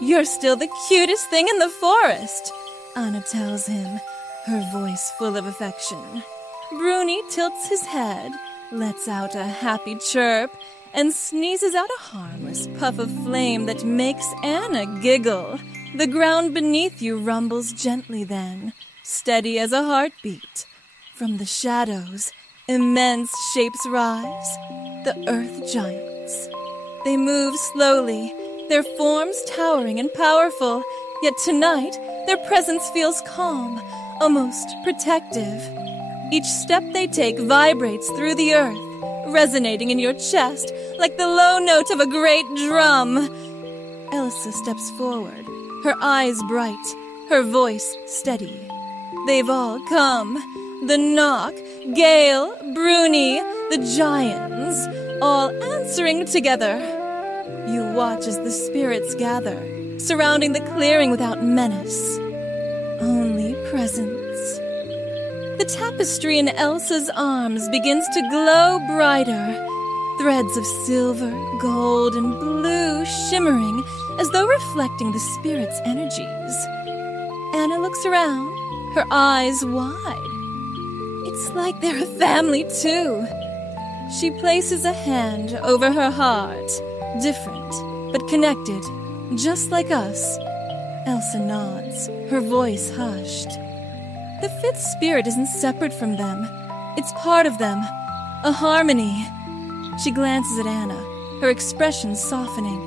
You're still the cutest thing in the forest, Anna tells him, her voice full of affection. Bruni tilts his head, lets out a happy chirp, and sneezes out a harmless puff of flame that makes Anna giggle. The ground beneath you rumbles gently then, steady as a heartbeat. From the shadows, immense shapes rise, the earth giants. They move slowly, their forms towering and powerful, yet tonight their presence feels calm, almost protective. Each step they take vibrates through the earth, resonating in your chest like the low note of a great drum. Elsa steps forward, her eyes bright, her voice steady. They've all come. The Knock, Gale, Bruni, the Giants, all answering together. You watch as the spirits gather, surrounding the clearing without menace. Only presence. The tapestry in Elsa's arms begins to glow brighter, threads of silver, gold, and blue shimmering as though reflecting the spirit's energies. Anna looks around, her eyes wide. It's like they're a family, too. She places a hand over her heart, different, but connected, just like us. Elsa nods, her voice hushed. The fifth spirit isn't separate from them. It's part of them, a harmony. She glances at Anna, her expression softening.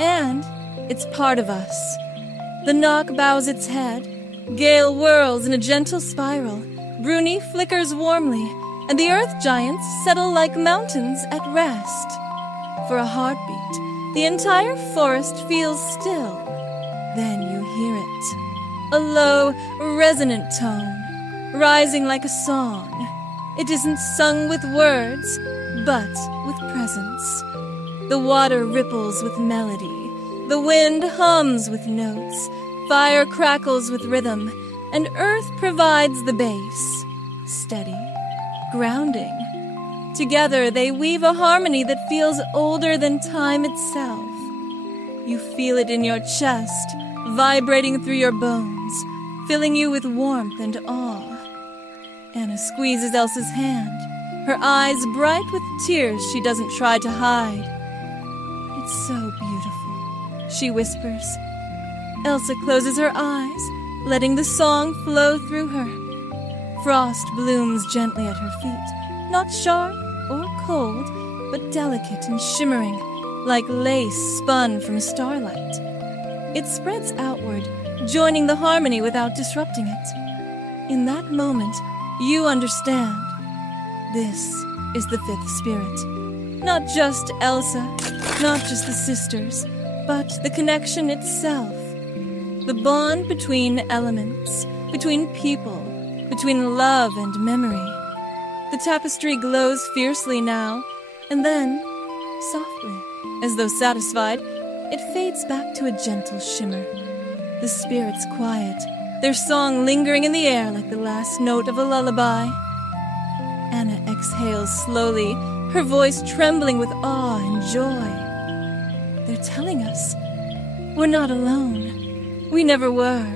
And it's part of us. The Knock bows its head, Gale whirls in a gentle spiral, Bruni flickers warmly, and the earth giants settle like mountains at rest. For a heartbeat, the entire forest feels still. Then you hear it. A low, resonant tone, rising like a song. It isn't sung with words, but with presence. The water ripples with melody, the wind hums with notes, fire crackles with rhythm, and earth provides the base. Steady, grounding. Together they weave a harmony that feels older than time itself. You feel it in your chest, vibrating through your bones, filling you with warmth and awe. Anna squeezes Elsa's hand, her eyes bright with tears she doesn't try to hide. It's so beautiful, she whispers. Elsa closes her eyes, letting the song flow through her. Frost blooms gently at her feet, not sharp or cold, but delicate and shimmering, like lace spun from starlight. It spreads outward, joining the harmony without disrupting it. In that moment, you understand. This is the fifth spirit. Not just Elsa, not just the sisters, but the connection itself. The bond between elements, between people, between love and memory. The tapestry glows fiercely now, and then, softly, as though satisfied, it fades back to a gentle shimmer. The spirits quiet, their song lingering in the air like the last note of a lullaby. Anna exhales slowly, her voice trembling with awe and joy. They're telling us we're not alone. We never were.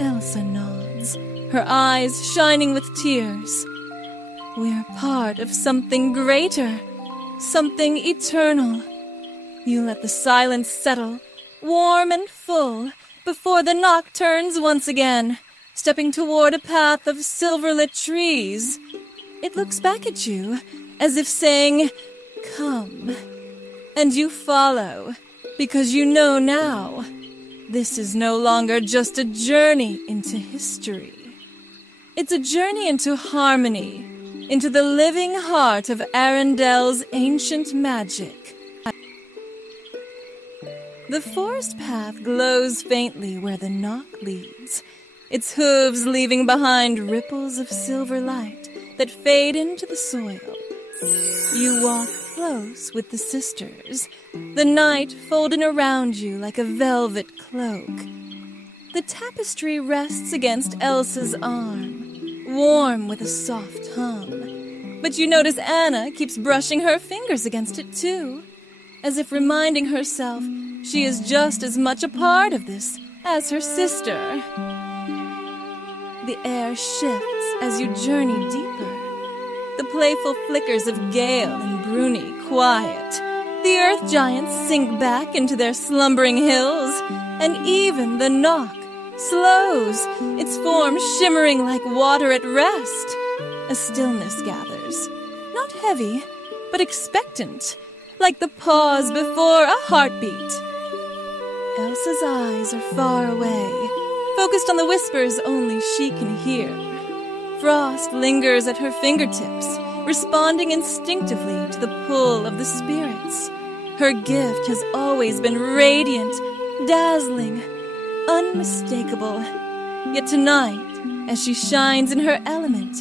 Elsa nods, her eyes shining with tears. We're part of something greater, something eternal. You let the silence settle, warm and full, before the knock turns once again, stepping toward a path of silver-lit trees. It looks back at you, as if saying, "Come." And you follow, because you know now, this is no longer just a journey into history. It's a journey into harmony, into the living heart of Arendelle's ancient magic. The forest path glows faintly where the knock leads, its hooves leaving behind ripples of silver light that fade into the soil. You walk close with the sisters, the night folding around you like a velvet cloak. The tapestry rests against Elsa's arm, warm with a soft hum. But you notice Anna keeps brushing her fingers against it too, as if reminding herself she is just as much a part of this as her sister. The air shifts as you journey deeper. The playful flickers of Gale and Bruni quiet. The earth giants sink back into their slumbering hills, and even the knock slows, its form shimmering like water at rest. A stillness gathers, not heavy, but expectant, like the pause before a heartbeat. Elsa's eyes are far away, focused on the whispers only she can hear. Frost lingers at her fingertips, responding instinctively to the pull of the spirits. Her gift has always been radiant, dazzling, unmistakable. Yet tonight, as she shines in her element,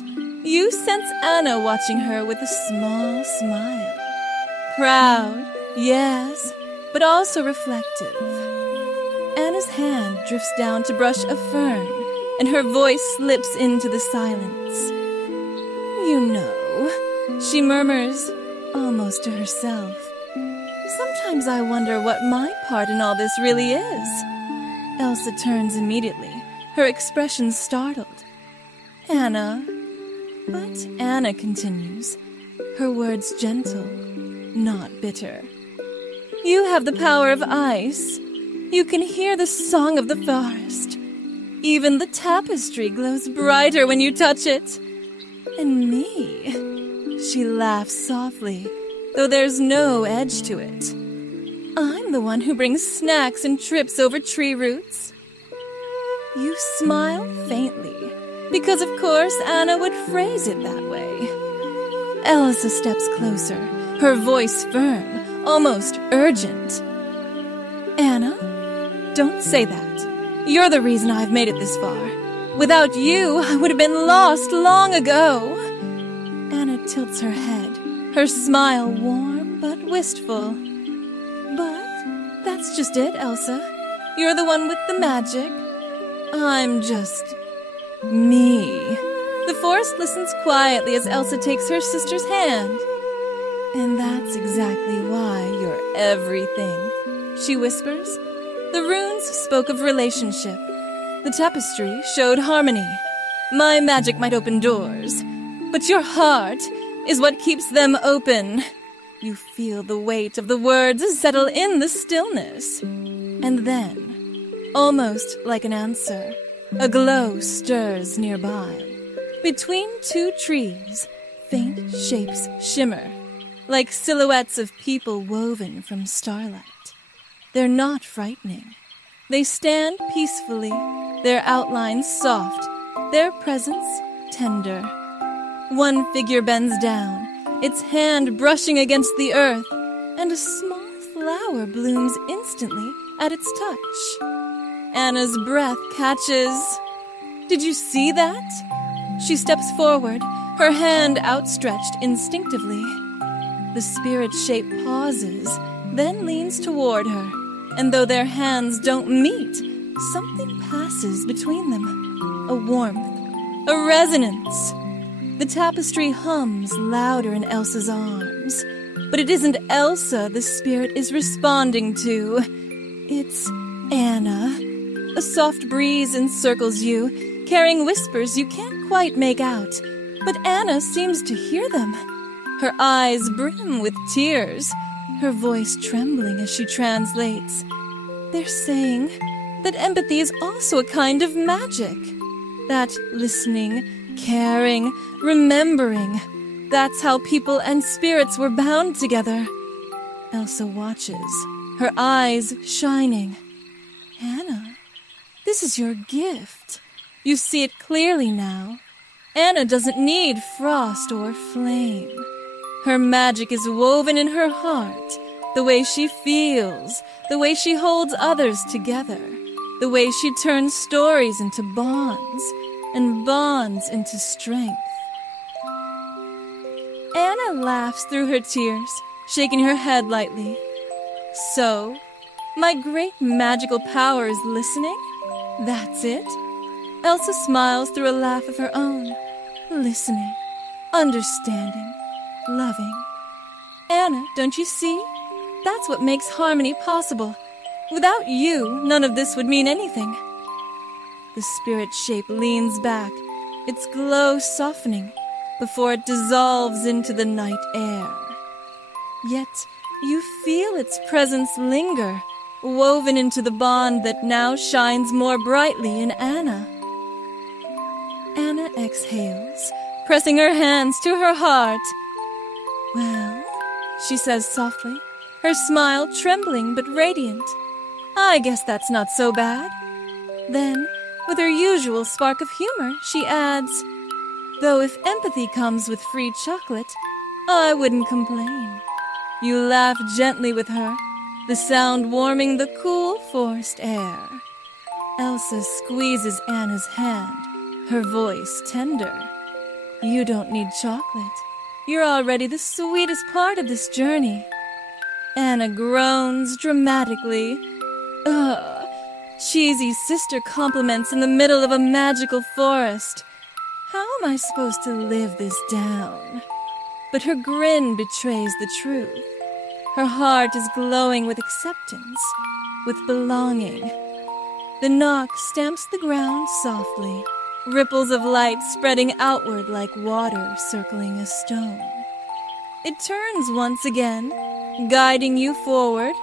you sense Anna watching her with a small smile. Proud, yes, but also reflective. Anna's hand drifts down to brush a fern, and her voice slips into the silence. "You know," she murmurs, almost to herself. "Sometimes I wonder what my part in all this really is." Elsa turns immediately, her expression startled. "Anna." But Anna continues, her words gentle, not bitter. "You have the power of ice. You can hear the song of the forest. Even the tapestry glows brighter when you touch it. And me," she laughs softly, though there's no edge to it. "I'm the one who brings snacks and trips over tree roots." You smile faintly, because of course Anna would phrase it that way. Elsa steps closer, her voice firm, almost urgent. "Anna, don't say that. You're the reason I've made it this far. Without you, I would have been lost long ago." Anna tilts her head, her smile warm but wistful. "But that's just it, Elsa. You're the one with the magic. I'm just me." The forest listens quietly as Elsa takes her sister's hand. "And that's exactly why you're everything," she whispers. "The runes spoke of relationship. The tapestry showed harmony. My magic might open doors, but your heart is what keeps them open." You feel the weight of the words settle in the stillness. And then, almost like an answer, a glow stirs nearby. Between two trees, faint shapes shimmer, like silhouettes of people woven from starlight. They're not frightening. They stand peacefully, their outlines soft, their presence tender. One figure bends down, its hand brushing against the earth, and a small flower blooms instantly at its touch. Anna's breath catches. "Did you see that?" She steps forward, her hand outstretched instinctively. The spirit shape pauses, then leans toward her, and though their hands don't meet, something passes between them. A warmth, a resonance. The tapestry hums louder in Elsa's arms. But it isn't Elsa the spirit is responding to. It's Anna. A soft breeze encircles you, carrying whispers you can't quite make out. But Anna seems to hear them. Her eyes brim with tears, her voice trembling as she translates. They're saying that empathy is also a kind of magic. That listening, caring, remembering, that's how people and spirits were bound together. Elsa watches, her eyes shining. Anna, this is your gift. You see it clearly now. Anna doesn't need frost or flame. Her magic is woven in her heart, the way she feels, the way she holds others together, the way she turns stories into bonds, and bonds into strength. Anna laughs through her tears, shaking her head lightly. So, my great magical power is listening? That's it? Elsa smiles through a laugh of her own. Listening, understanding, loving. Anna, don't you see? That's what makes harmony possible. Without you, none of this would mean anything. The spirit shape leans back, its glow softening, before it dissolves into the night air. Yet, you feel its presence linger, woven into the bond that now shines more brightly in Anna. Anna exhales, pressing her hands to her heart. Well, she says softly, her smile trembling but radiant. I guess that's not so bad. Then, with her usual spark of humor, she adds, though if empathy comes with free chocolate, I wouldn't complain. You laugh gently with her, the sound warming the cool forest air. Elsa squeezes Anna's hand, her voice tender. You don't need chocolate. You're already the sweetest part of this journey. Anna groans dramatically. Ugh, cheesy sister compliments in the middle of a magical forest. How am I supposed to live this down? But her grin betrays the truth. Her heart is glowing with acceptance, with belonging. The knock stamps the ground softly, ripples of light spreading outward like water circling a stone. It turns once again, guiding you forward,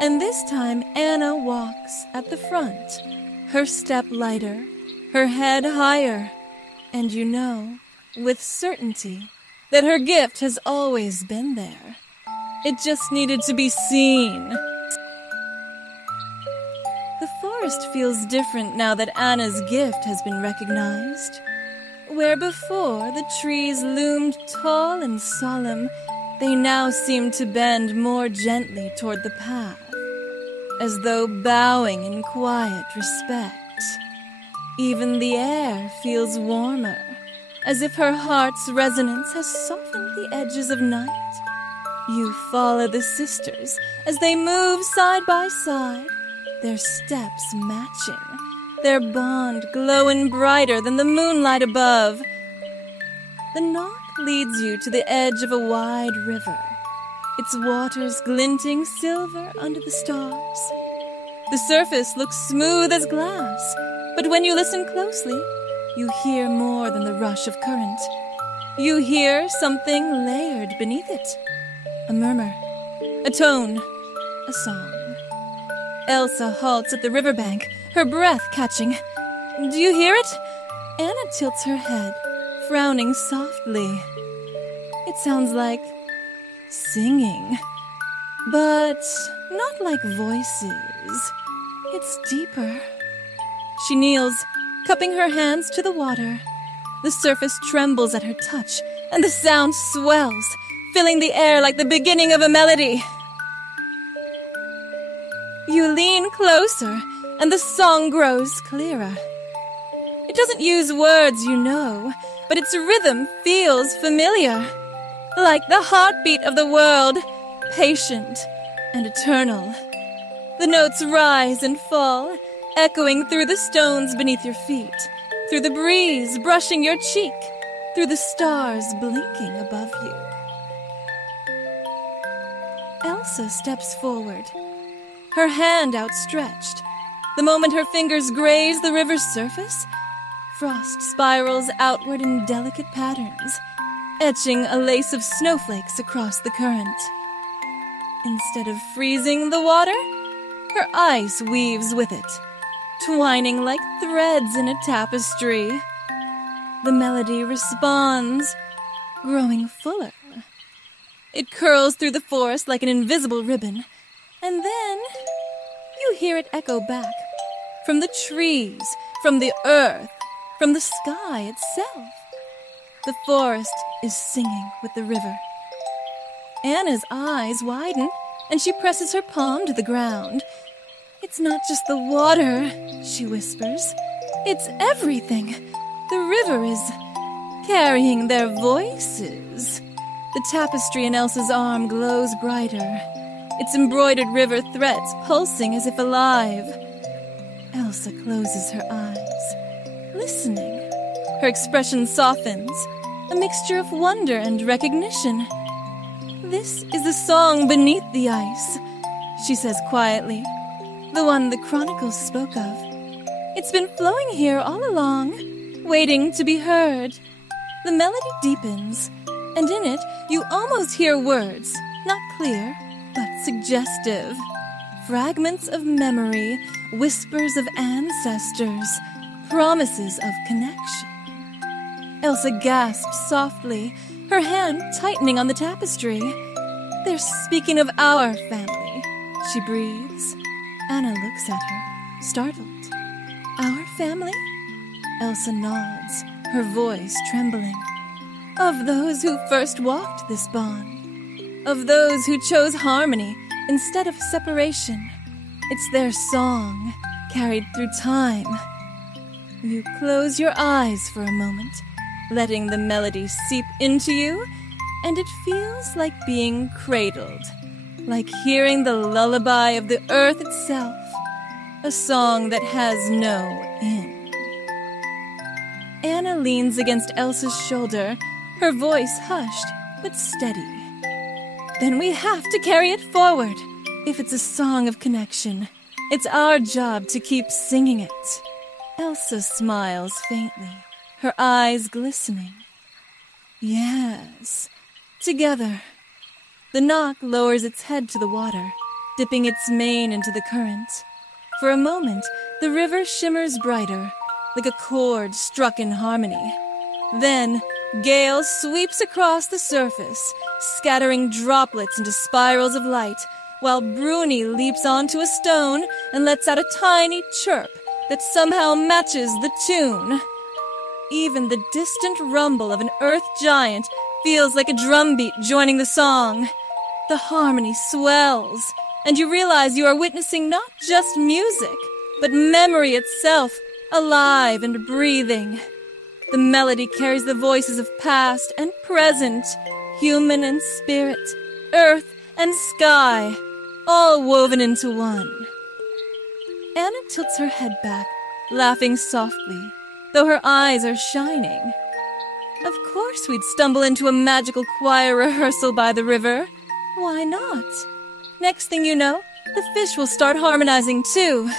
and this time Anna walks at the front, her step lighter, her head higher, and you know, with certainty, that her gift has always been there. It just needed to be seen. The forest feels different now that Anna's gift has been recognized. Where before the trees loomed tall and solemn, they now seem to bend more gently toward the path, as though bowing in quiet respect. Even the air feels warmer, as if her heart's resonance has softened the edges of night. You follow the sisters as they move side by side, their steps matching, their bond glowing brighter than the moonlight above. The knock leads you to the edge of a wide river, its waters glinting silver under the stars. The surface looks smooth as glass, but when you listen closely, you hear more than the rush of current. You hear something layered beneath it. A murmur, a tone, a song. Elsa halts at the riverbank, her breath catching. Do you hear it? Anna tilts her head, frowning softly. It sounds like singing, but not like voices. It's deeper. She kneels, cupping her hands to the water. The surface trembles at her touch, and the sound swells, filling the air like the beginning of a melody. You lean closer, and the song grows clearer. It doesn't use words, you know, but its rhythm feels familiar, like the heartbeat of the world, patient and eternal. The notes rise and fall, echoing through the stones beneath your feet, through the breeze brushing your cheek, through the stars blinking above you. Elsa steps forward, her hand outstretched. The moment her fingers graze the river's surface, frost spirals outward in delicate patterns, etching a lace of snowflakes across the current. Instead of freezing the water, her ice weaves with it, twining like threads in a tapestry. The melody responds, growing fuller. It curls through the forest like an invisible ribbon, and then you hear it echo back from the trees, from the earth, from the sky itself. The forest is singing with the river. Anna's eyes widen, and she presses her palm to the ground. It's not just the water, she whispers. It's everything. The river is carrying their voices. The tapestry in Elsa's arm glows brighter, its embroidered river threads pulsing as if alive. Elsa closes her eyes, listening. Her expression softens, a mixture of wonder and recognition. This is the song beneath the ice, she says quietly, the one the Chronicles spoke of. It's been flowing here all along, waiting to be heard. The melody deepens, and in it you almost hear words, not clear, but suggestive. Fragments of memory, whispers of ancestors, promises of connection. Elsa gasps softly, her hand tightening on the tapestry. They're speaking of our family, she breathes. Anna looks at her, startled. Our family? Elsa nods, her voice trembling. Of those who first walked this bond. Of those who chose harmony instead of separation. It's their song, carried through time. You close your eyes for a moment, letting the melody seep into you, and it feels like being cradled, like hearing the lullaby of the earth itself, a song that has no end. Anna leans against Elsa's shoulder, her voice hushed but steady. Then we have to carry it forward. If it's a song of connection, it's our job to keep singing it. Elsa smiles faintly, her eyes glistening. Yes, together. The knock lowers its head to the water, dipping its mane into the current. For a moment, the river shimmers brighter, like a chord struck in harmony. Then, gale sweeps across the surface, scattering droplets into spirals of light, while Bruni leaps onto a stone and lets out a tiny chirp that somehow matches the tune. Even the distant rumble of an earth giant feels like a drumbeat joining the song. The harmony swells, and you realize you are witnessing not just music, but memory itself, alive and breathing. The melody carries the voices of past and present, human and spirit, earth and sky, all woven into one. Anna tilts her head back, laughing softly, though her eyes are shining. Of course we'd stumble into a magical choir rehearsal by the river. Why not? Next thing you know, the fish will start harmonizing too.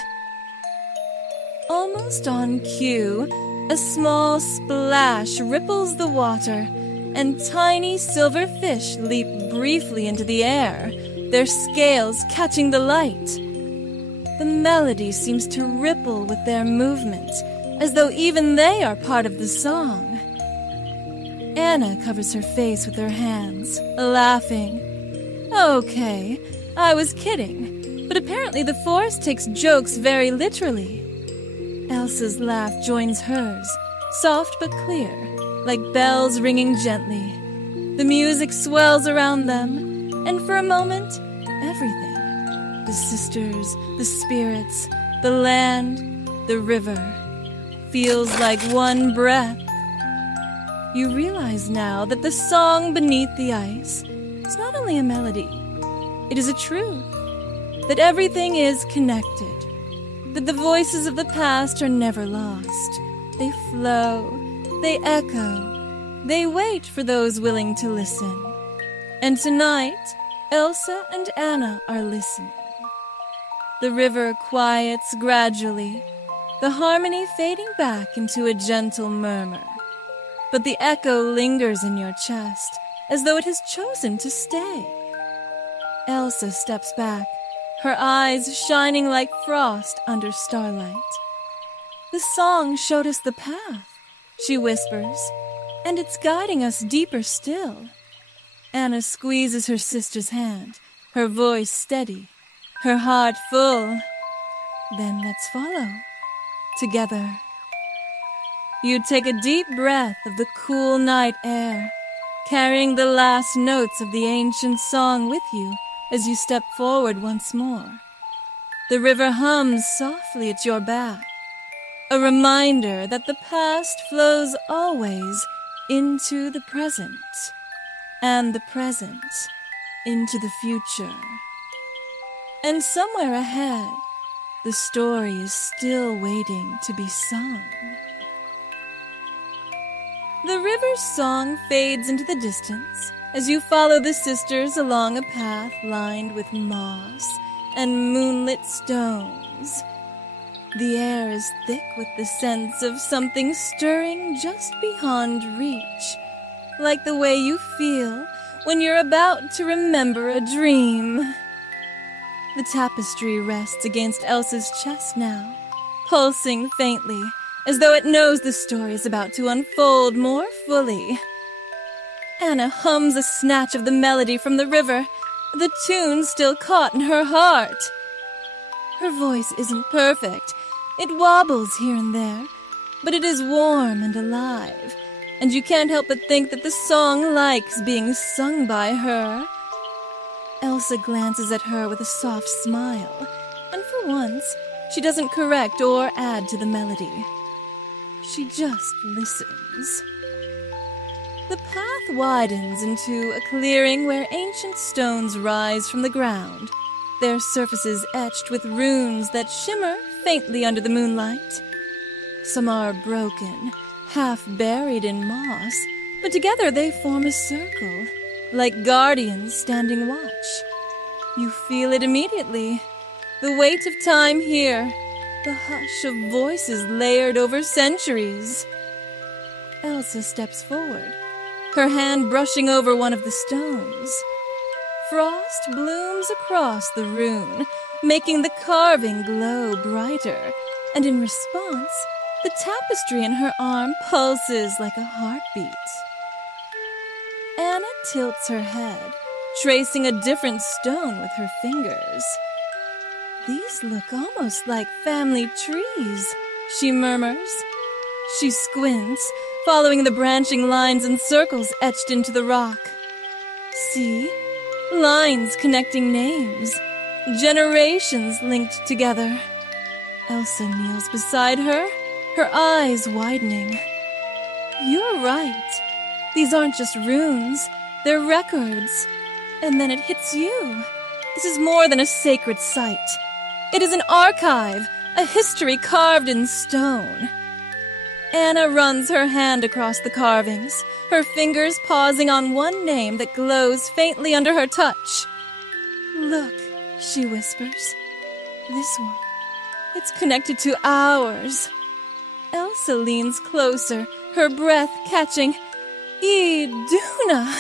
Almost on cue, a small splash ripples the water, and tiny silver fish leap briefly into the air, their scales catching the light. The melody seems to ripple with their movement, as though even they are part of the song. Anna covers her face with her hands, laughing. Okay, I was kidding, but apparently the forest takes jokes very literally. Elsa's laugh joins hers, soft but clear, like bells ringing gently. The music swells around them, and for a moment, everything. The sisters, the spirits, the land, the river, feels like one breath. You realize now that the song beneath the ice is not only a melody, it is a truth, that everything is connected. that the voices of the past are never lost. They flow, they echo, they wait for those willing to listen. And tonight, Elsa and Anna are listening. The river quiets gradually, the harmony fading back into a gentle murmur. But the echo lingers in your chest, as though it has chosen to stay. Elsa steps back, her eyes shining like frost under starlight. The song showed us the path, she whispers, and it's guiding us deeper still. Anna squeezes her sister's hand, her voice steady, her heart full. Then let's follow, together. You take a deep breath of the cool night air, carrying the last notes of the ancient song with you as you step forward once more. The river hums softly at your back, a reminder that the past flows always into the present, and the present into the future. And somewhere ahead, the story is still waiting to be sung. The river's song fades into the distance as you follow the sisters along a path lined with moss and moonlit stones. The air is thick with the sense of something stirring just beyond reach, like the way you feel when you're about to remember a dream. The tapestry rests against Elsa's chest now, pulsing faintly, as though it knows the story is about to unfold more fully. Anna hums a snatch of the melody from the river, the tune still caught in her heart. Her voice isn't perfect. It wobbles here and there, but it is warm and alive, and you can't help but think that the song likes being sung by her. Elsa glances at her with a soft smile, and for once, she doesn't correct or add to the melody. She just listens. The path widens into a clearing where ancient stones rise from the ground, their surfaces etched with runes that shimmer faintly under the moonlight. Some are broken, half buried in moss, but together they form a circle, like guardians standing watch. You feel it immediately, the weight of time here, the hush of voices layered over centuries. Elsa steps forward, her hand brushing over one of the stones. Frost blooms across the rune, making the carving glow brighter, and in response, the tapestry in her arm pulses like a heartbeat. Anna tilts her head, tracing a different stone with her fingers. "These look almost like family trees," she murmurs. She squints, following the branching lines and circles etched into the rock. See? Lines connecting names, generations linked together. Elsa kneels beside her, her eyes widening. "You're right. These aren't just runes, they're records." And then it hits you. This is more than a sacred site. It is an archive, a history carved in stone. Anna runs her hand across the carvings, her fingers pausing on one name that glows faintly under her touch. "Look," she whispers. "This one. It's connected to ours." Elsa leans closer, her breath catching. "Iduna!"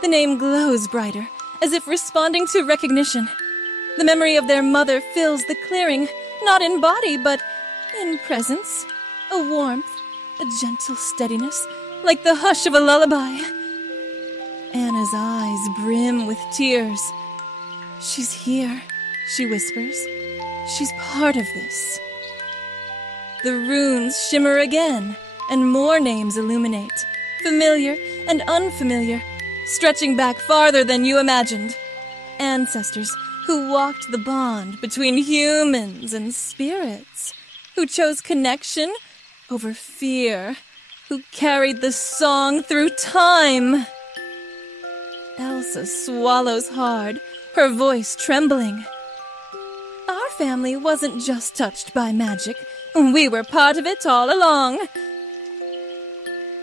The name glows brighter, as if responding to recognition. The memory of their mother fills the clearing, not in body, but in presence. A warmth, a gentle steadiness, like the hush of a lullaby. Anna's eyes brim with tears. "She's here," she whispers. "She's part of this." The runes shimmer again, and more names illuminate, familiar and unfamiliar, stretching back farther than you imagined. Ancestors who walked the bond between humans and spirits, who chose connection over fear, who carried the song through time. Elsa swallows hard, her voice trembling. "Our family wasn't just touched by magic. We were part of it all along.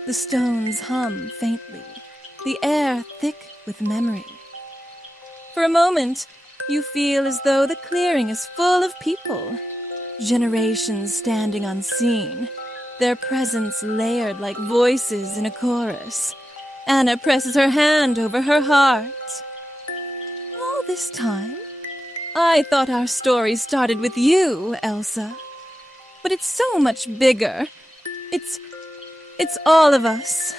The stones hum faintly, the air thick with memory. For a moment, you feel as though the clearing is full of people. Generations standing unseen, their presence layered like voices in a chorus. Anna presses her hand over her heart. All this time, I thought our story started with you, Elsa. But it's so much bigger. It's all of us.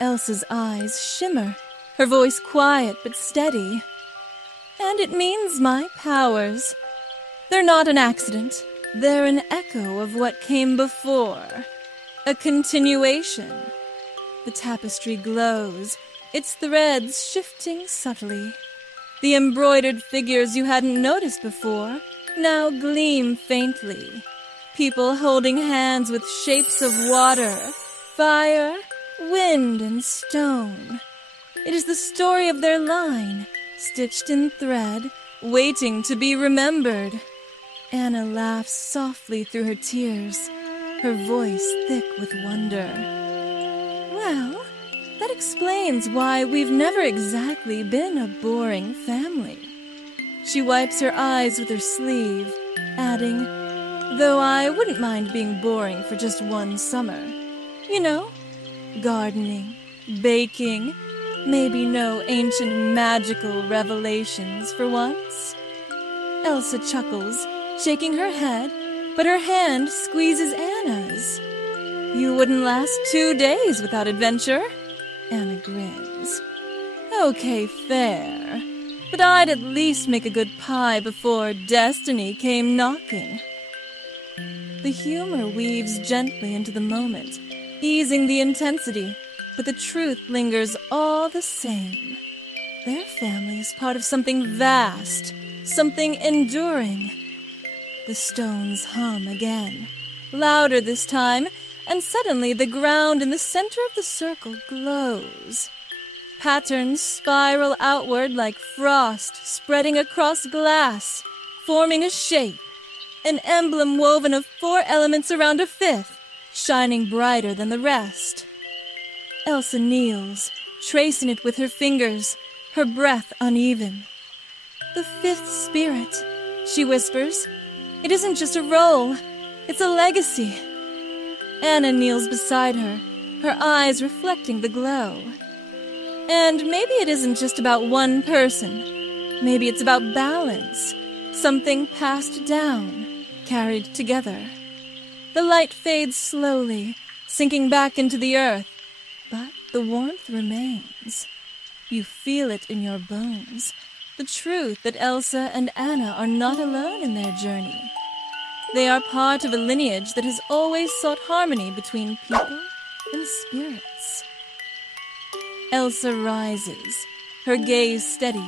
Elsa's eyes shimmer, her voice quiet but steady. And it means my powers. They're not an accident. They're an echo of what came before. A continuation. The tapestry glows, its threads shifting subtly. The embroidered figures you hadn't noticed before now gleam faintly. People holding hands with shapes of water, fire, wind, and stone. It is the story of their line, stitched in thread, waiting to be remembered. Anna laughs softly through her tears, her voice thick with wonder. Well, that explains why we've never exactly been a boring family. She wipes her eyes with her sleeve, adding, though I wouldn't mind being boring for just one summer. You know, gardening, baking, maybe no ancient magical revelations for once. Elsa chuckles, shaking her head, but her hand squeezes Anna's. You wouldn't last 2 days without adventure. Anna grins. Okay, fair. But I'd at least make a good pie before destiny came knocking. The humor weaves gently into the moment, easing the intensity, but the truth lingers all the same. Their family is part of something vast, something enduring. The stones hum again, louder this time, and suddenly the ground in the center of the circle glows. Patterns spiral outward like frost spreading across glass, forming a shape, an emblem woven of 4 elements around a 5th, shining brighter than the rest. Elsa kneels, tracing it with her fingers, her breath uneven. The 5th spirit, she whispers. It isn't just a role, it's a legacy. Anna kneels beside her, her eyes reflecting the glow. And maybe it isn't just about one person. Maybe it's about balance, something passed down, carried together. The light fades slowly, sinking back into the earth, but the warmth remains. You feel it in your bones, the truth that Elsa and Anna are not alone in their journey. They are part of a lineage that has always sought harmony between people and spirits. Elsa rises, her gaze steady,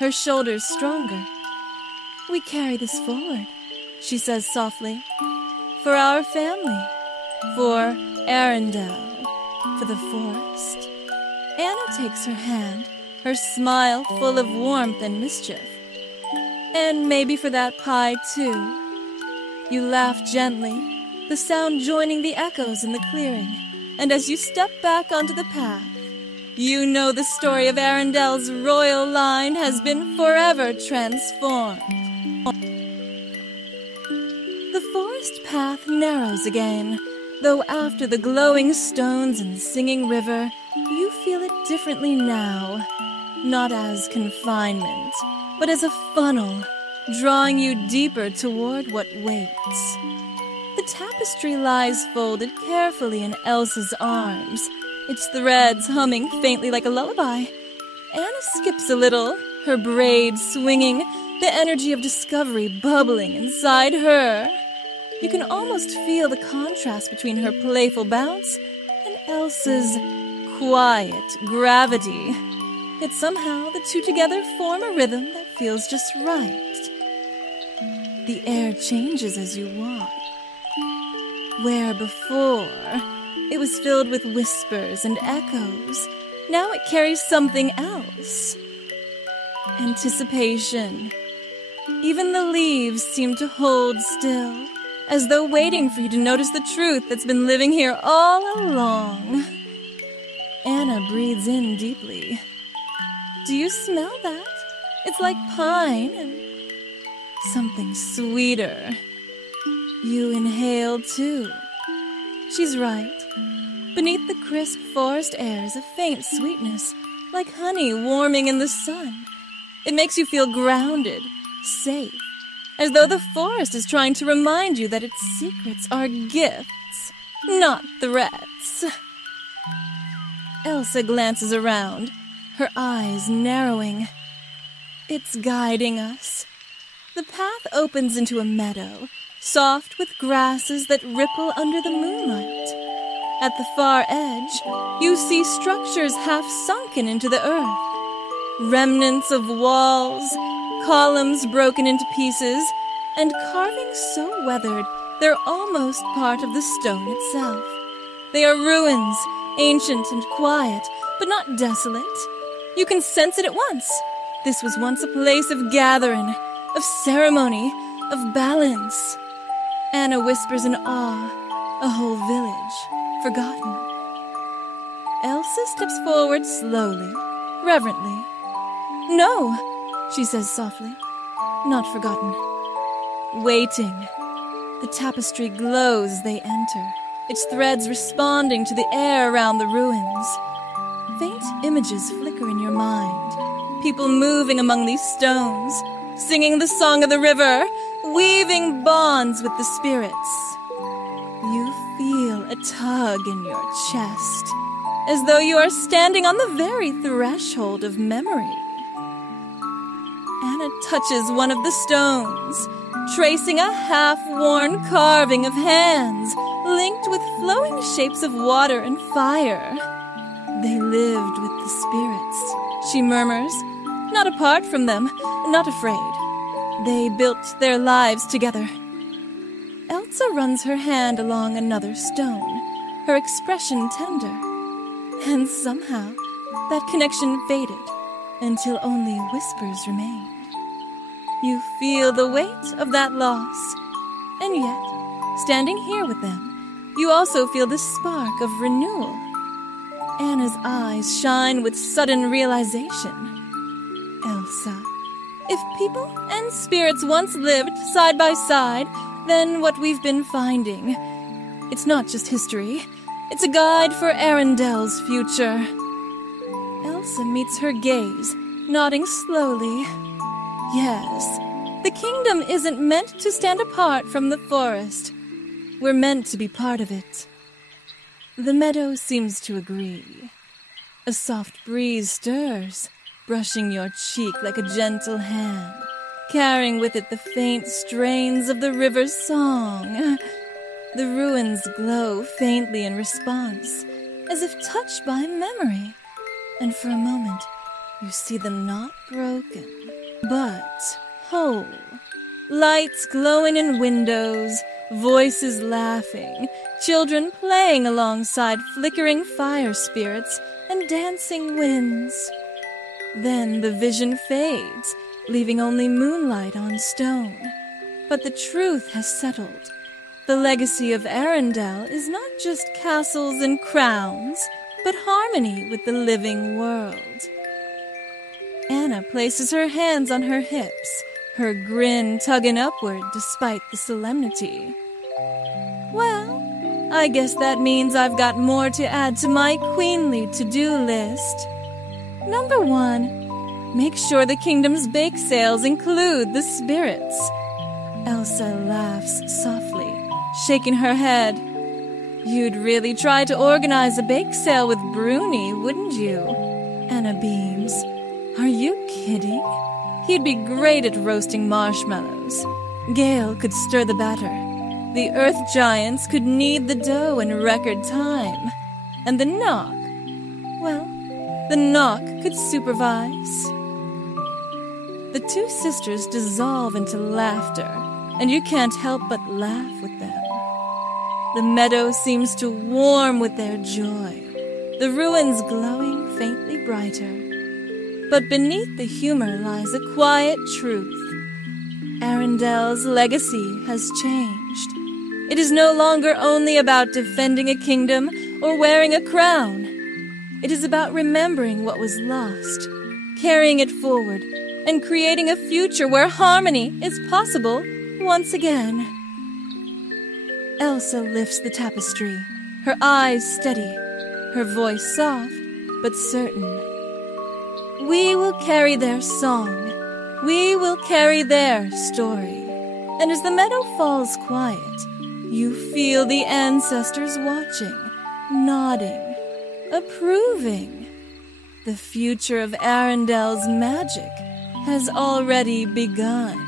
her shoulders stronger. We carry this forward, she says softly, for our family, for Arendelle, for the forest. Anna takes her hand, her smile full of warmth and mischief. And maybe for that pie, too. You laugh gently, the sound joining the echoes in the clearing, and as you step back onto the path, you know the story of Arendelle's royal line has been forever transformed. The forest path narrows again, though after the glowing stones and singing river, you feel it differently now. Not as confinement, but as a funnel, drawing you deeper toward what waits. The tapestry lies folded carefully in Elsa's arms, its threads humming faintly like a lullaby. Anna skips a little, her braids swinging, the energy of discovery bubbling inside her. You can almost feel the contrast between her playful bounce and Elsa's quiet gravity. Yet somehow the two together form a rhythm that feels just right. The air changes as you walk. Where before it was filled with whispers and echoes, now it carries something else. Anticipation, Even the leaves seem to hold still, as though waiting for you to notice the truth that's been living here all along. Anna breathes in deeply. Do you smell that? It's like pine and something sweeter. You inhale too. She's right. Beneath the crisp forest air is a faint sweetness, like honey warming in the sun. It makes you feel grounded, safe, as though the forest is trying to remind you that its secrets are gifts, not threats. Elsa glances around, her eyes narrowing. It's guiding us. The path opens into a meadow, soft with grasses that ripple under the moonlight. At the far edge, you see structures half sunken into the earth. Remnants of walls, columns broken into pieces, and carvings so weathered they're almost part of the stone itself. They are ruins, ancient and quiet, but not desolate. You can sense it at once. This was once a place of gathering, of ceremony, of balance. Anna whispers in awe, a whole village, forgotten. Elsa steps forward slowly, reverently. No, she says softly, not forgotten. Waiting. The tapestry glows as they enter, its threads responding to the air around the ruins. Faint images flicker in your mind, people moving among these stones, singing the song of the river, weaving bonds with the spirits. You feel a tug in your chest, as though you are standing on the very threshold of memory. Anna touches one of the stones, tracing a half-worn carving of hands linked with flowing shapes of water and fire. They lived with the spirits, she murmurs, not apart from them, not afraid. They built their lives together. Elsa runs her hand along another stone, her expression tender. And somehow, that connection faded, until only whispers remained. You feel the weight of that loss, and yet, standing here with them, you also feel the spark of renewal. Anna's eyes shine with sudden realization. Elsa, if people and spirits once lived side by side, then what we've been finding, it's not just history, it's a guide for Arendelle's future. Elsa meets her gaze, nodding slowly. Yes, the kingdom isn't meant to stand apart from the forest. We're meant to be part of it. The meadow seems to agree. A soft breeze stirs, brushing your cheek like a gentle hand, carrying with it the faint strains of the river's song. The ruins glow faintly in response, as if touched by memory, and for a moment you see them not broken, but whole. Lights glowing in windows, voices laughing, children playing alongside flickering fire spirits and dancing winds. Then the vision fades, leaving only moonlight on stone. But the truth has settled. The legacy of Arendelle is not just castles and crowns, but harmony with the living world. Anna places her hands on her hips, her grin tugging upward despite the solemnity. Well, I guess that means I've got more to add to my queenly to-do list. Number 1, make sure the kingdom's bake sales include the spirits. Elsa laughs softly, shaking her head. You'd really try to organize a bake sale with Bruni, wouldn't you? Anna beams. Are you kidding? He'd be great at roasting marshmallows. Gale could stir the batter. The earth giants could knead the dough in record time. And the knock, well, the knock could supervise. The two sisters dissolve into laughter, and you can't help but laugh with them. The meadow seems to warm with their joy, the ruins glowing faintly brighter. But beneath the humor lies a quiet truth. Arendelle's legacy has changed. It is no longer only about defending a kingdom or wearing a crown. It is about remembering what was lost, carrying it forward, and creating a future where harmony is possible once again. Elsa lifts the tapestry, her eyes steady, her voice soft but certain. We will carry their song. We will carry their story. And as the meadow falls quiet, you feel the ancestors watching, nodding, approving. The future of Arendelle's magic has already begun.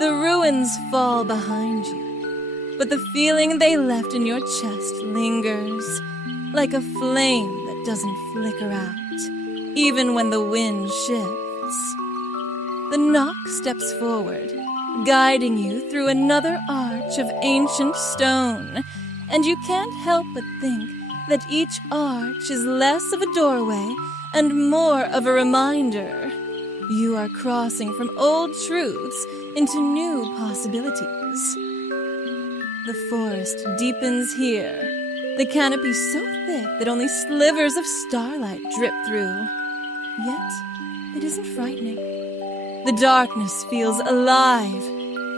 The ruins fall behind you, but the feeling they left in your chest lingers, like a flame that doesn't flicker out, even when the wind shifts. The knock steps forward, guiding you through another arch of ancient stone, and you can't help but think that each arch is less of a doorway and more of a reminder. You are crossing from old truths into new possibilities. The forest deepens here, the canopy so thick that only slivers of starlight drip through. Yet, it isn't frightening. The darkness feels alive,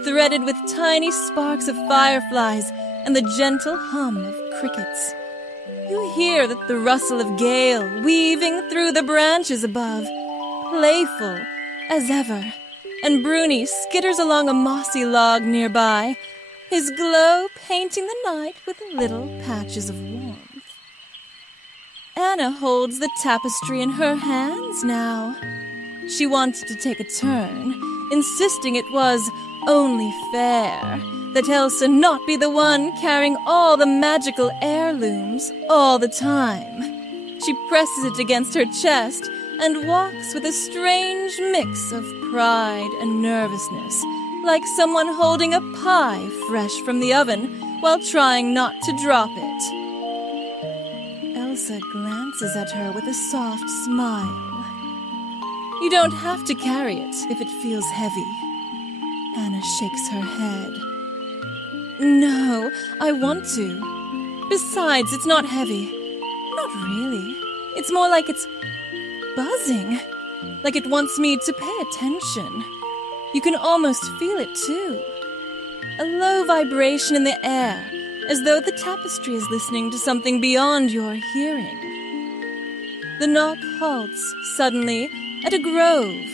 threaded with tiny sparks of fireflies and the gentle hum of crickets. You hear the rustle of gale weaving through the branches above, playful as ever, and Bruni skitters along a mossy log nearby, his glow painting the night with little patches of warmth. Anna holds the tapestry in her hands now. She wanted to take a turn, insisting it was only fair that Elsa not be the one carrying all the magical heirlooms all the time. She presses it against her chest and walks with a strange mix of pride and nervousness, like someone holding a pie fresh from the oven while trying not to drop it. Elsa glances at her with a soft smile. You don't have to carry it if it feels heavy. Anna shakes her head. No, I want to. Besides, it's not heavy. Not really. It's more like it's buzzing. Like it wants me to pay attention. You can almost feel it, too. A low vibration in the air, as though the tapestry is listening to something beyond your hearing. The knock halts suddenly at a grove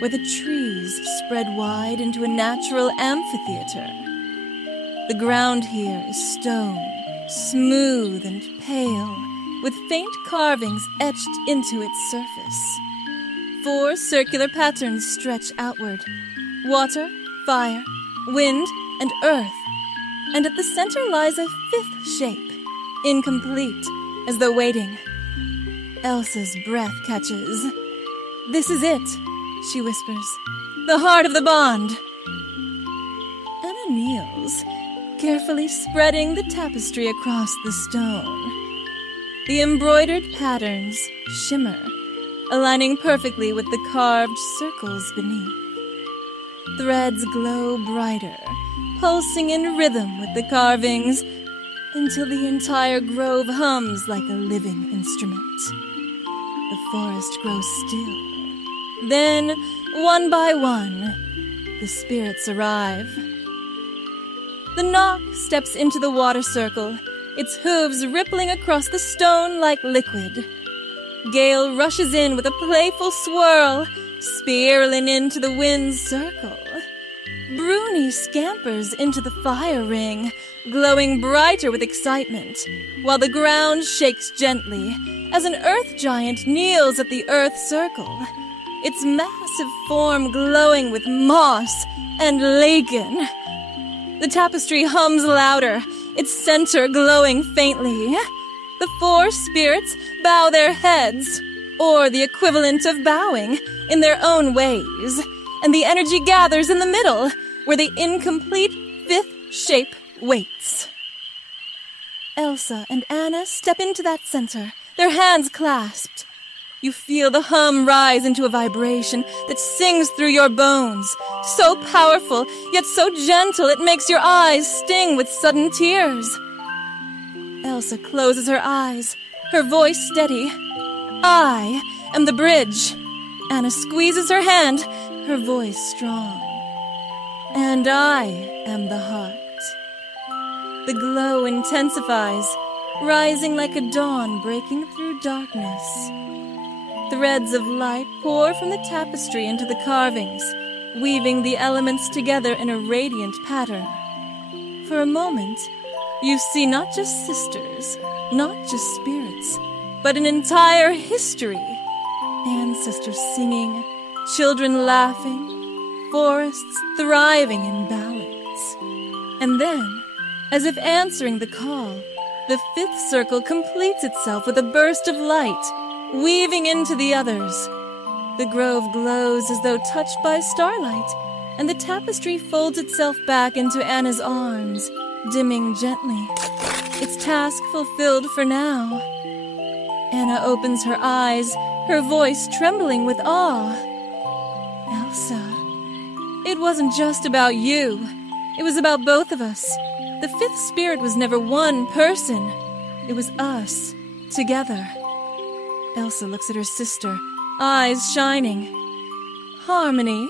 where the trees spread wide into a natural amphitheater. The ground here is stone, smooth and pale, with faint carvings etched into its surface. 4 circular patterns stretch outward: water, fire, wind, and earth. And at the center lies a 5th shape, incomplete, as though waiting. Elsa's breath catches. This is it, she whispers. The heart of the bond. Anna kneels, carefully spreading the tapestry across the stone. The embroidered patterns shimmer, aligning perfectly with the carved circles beneath. Threads glow brighter, pulsing in rhythm with the carvings, until the entire grove hums like a living instrument. The forest grows still. Then, one by one, the spirits arrive. The knock steps into the water circle, its hooves rippling across the stone like liquid. Gale rushes in with a playful swirl, spiraling into the wind's circle. Bruni scampers into the fire ring, glowing brighter with excitement, while the ground shakes gently as an earth giant kneels at the earth circle, its massive form glowing with moss and lichen. The tapestry hums louder, its center glowing faintly. The 4 spirits bow their heads, or the equivalent of bowing, in their own ways, and the energy gathers in the middle, where the incomplete 5th shape waits. Elsa and Anna step into that center, their hands clasped. You feel the hum rise into a vibration that sings through your bones. So powerful, yet so gentle it makes your eyes sting with sudden tears. Elsa closes her eyes, her voice steady. I am the bridge. Anna squeezes her hand, her voice strong. And I am the heart. The glow intensifies, rising like a dawn breaking through darkness. Threads of light pour from the tapestry into the carvings, weaving the elements together in a radiant pattern. For a moment, you see not just sisters, not just spirits, but an entire history. Ancestors singing, children laughing, forests thriving in balance. And then, as if answering the call, the fifth circle completes itself with a burst of light, weaving into the others. The grove glows as though touched by starlight, and the tapestry folds itself back into Anna's arms, dimming gently. Its task fulfilled for now. Anna opens her eyes, her voice trembling with awe. Elsa, it wasn't just about you. It was about both of us. The fifth spirit was never one person. It was us, together. Elsa looks at her sister, eyes shining. Harmony,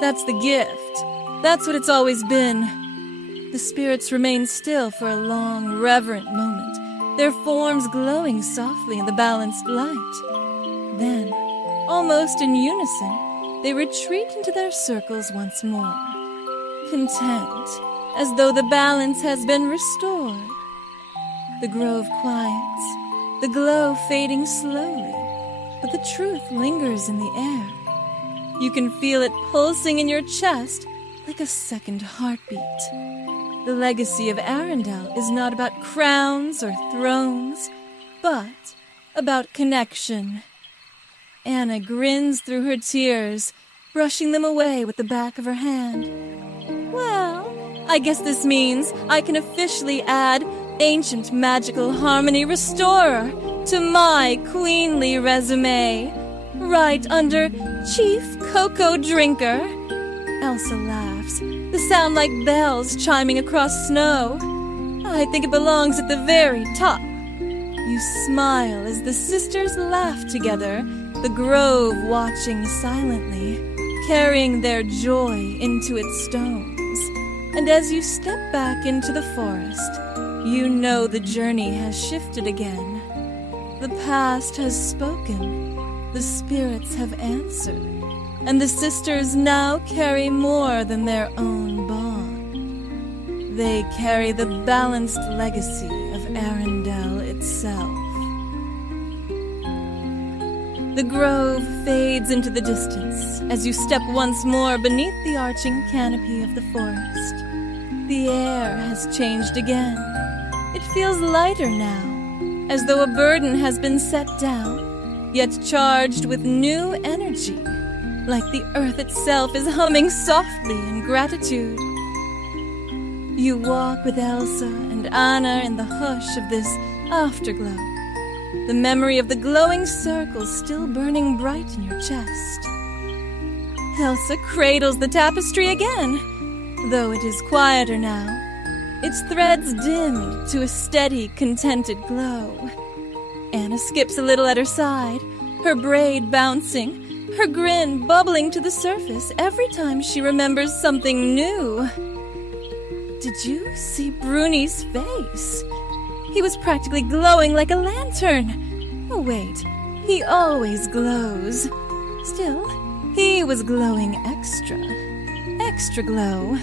that's the gift. That's what it's always been. The spirits remain still for a long, reverent moment, their forms glowing softly in the balanced light. Then, almost in unison, they retreat into their circles once more, content, as though the balance has been restored. The grove quiets, the glow fading slowly, but the truth lingers in the air. You can feel it pulsing in your chest like a second heartbeat. The legacy of Arendelle is not about crowns or thrones, but about connection. Anna grins through her tears, brushing them away with the back of her hand. Well, I guess this means I can officially add Ancient Magical Harmony Restorer to my queenly resume, right under Chief Cocoa Drinker. Elsa laughs, the sound like bells chiming across snow. I think it belongs at the very top. You smile as the sisters laugh together, the grove watching silently, carrying their joy into its stones. And as you step back into the forest, you know the journey has shifted again. The past has spoken, the spirits have answered, and the sisters now carry more than their own bond. They carry the balanced legacy of Arendelle itself. The grove fades into the distance as you step once more beneath the arching canopy of the forest. The air has changed again. It feels lighter now, as though a burden has been set down, yet charged with new energy, like the earth itself is humming softly in gratitude. You walk with Elsa and Anna in the hush of this afterglow, the memory of the glowing circle still burning bright in your chest. Elsa cradles the tapestry again, though it is quieter now, its threads dimmed to a steady, contented glow. Anna skips a little at her side, her braid bouncing, her grin bubbling to the surface every time she remembers something new. Did you see Bruni's face? He was practically glowing like a lantern. Oh, wait, he always glows. Still, he was glowing extra. Extra glow.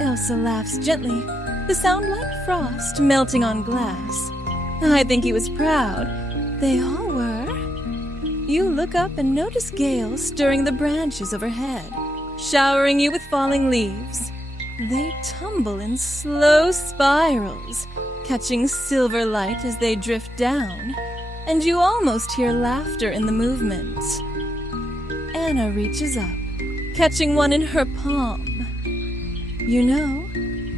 Elsa laughs gently, the sound like frost melting on glass. I think he was proud. They all were. You look up and notice Gale stirring the branches overhead, showering you with falling leaves. They tumble in slow spirals, catching silver light as they drift down, and you almost hear laughter in the movement. Anna reaches up, catching one in her palm. You know,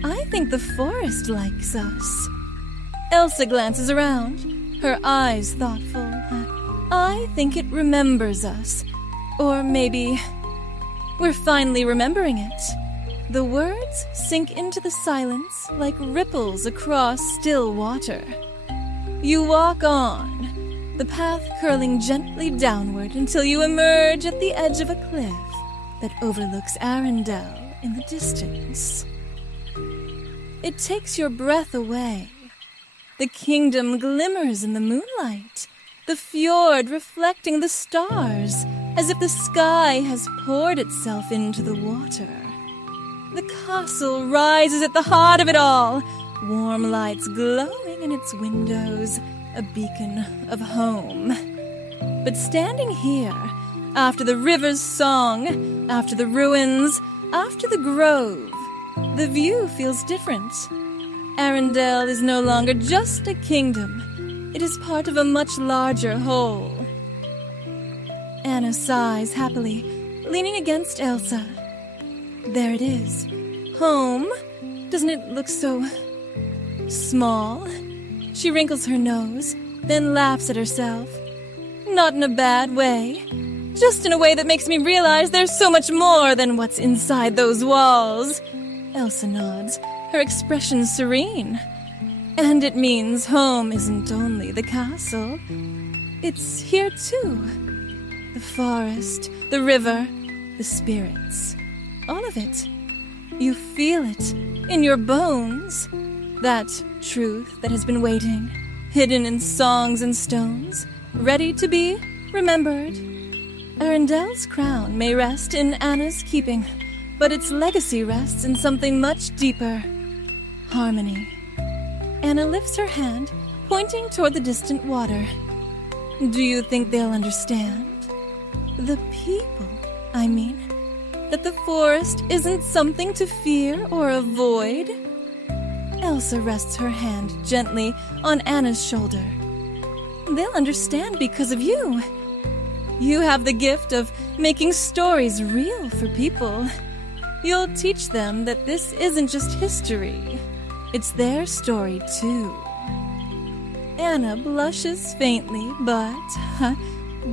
I think the forest likes us. Elsa glances around, her eyes thoughtful. I think it remembers us. Or maybe we're finally remembering it. The words sink into the silence like ripples across still water. You walk on, the path curling gently downward until you emerge at the edge of a cliff that overlooks Arendelle in the distance. It takes your breath away. The kingdom glimmers in the moonlight, the fjord reflecting the stars, as if the sky has poured itself into the water. The castle rises at the heart of it all, warm lights glowing in its windows, a beacon of home. But standing here, after the river's song, after the ruins, after the grove, the view feels different. Arendelle is no longer just a kingdom. It is part of a much larger whole. Anna sighs happily, leaning against Elsa. There it is. Home. Doesn't it look so small? She wrinkles her nose, then laughs at herself. Not in a bad way. Just in a way that makes me realize there's so much more than what's inside those walls. Elsa nods, her expression serene. And it means home isn't only the castle. It's here too. The forest, the river, the spirits. All of it. You feel it in your bones. That truth that has been waiting, hidden in songs and stones, ready to be remembered. Arendelle's crown may rest in Anna's keeping, but its legacy rests in something much deeper. Harmony. Anna lifts her hand, pointing toward the distant water. Do you think they'll understand? The people, I mean. That the forest isn't something to fear or avoid. Elsa rests her hand gently on Anna's shoulder. They'll understand because of you. You have the gift of making stories real for people. You'll teach them that this isn't just history. It's their story, too. Anna blushes faintly, but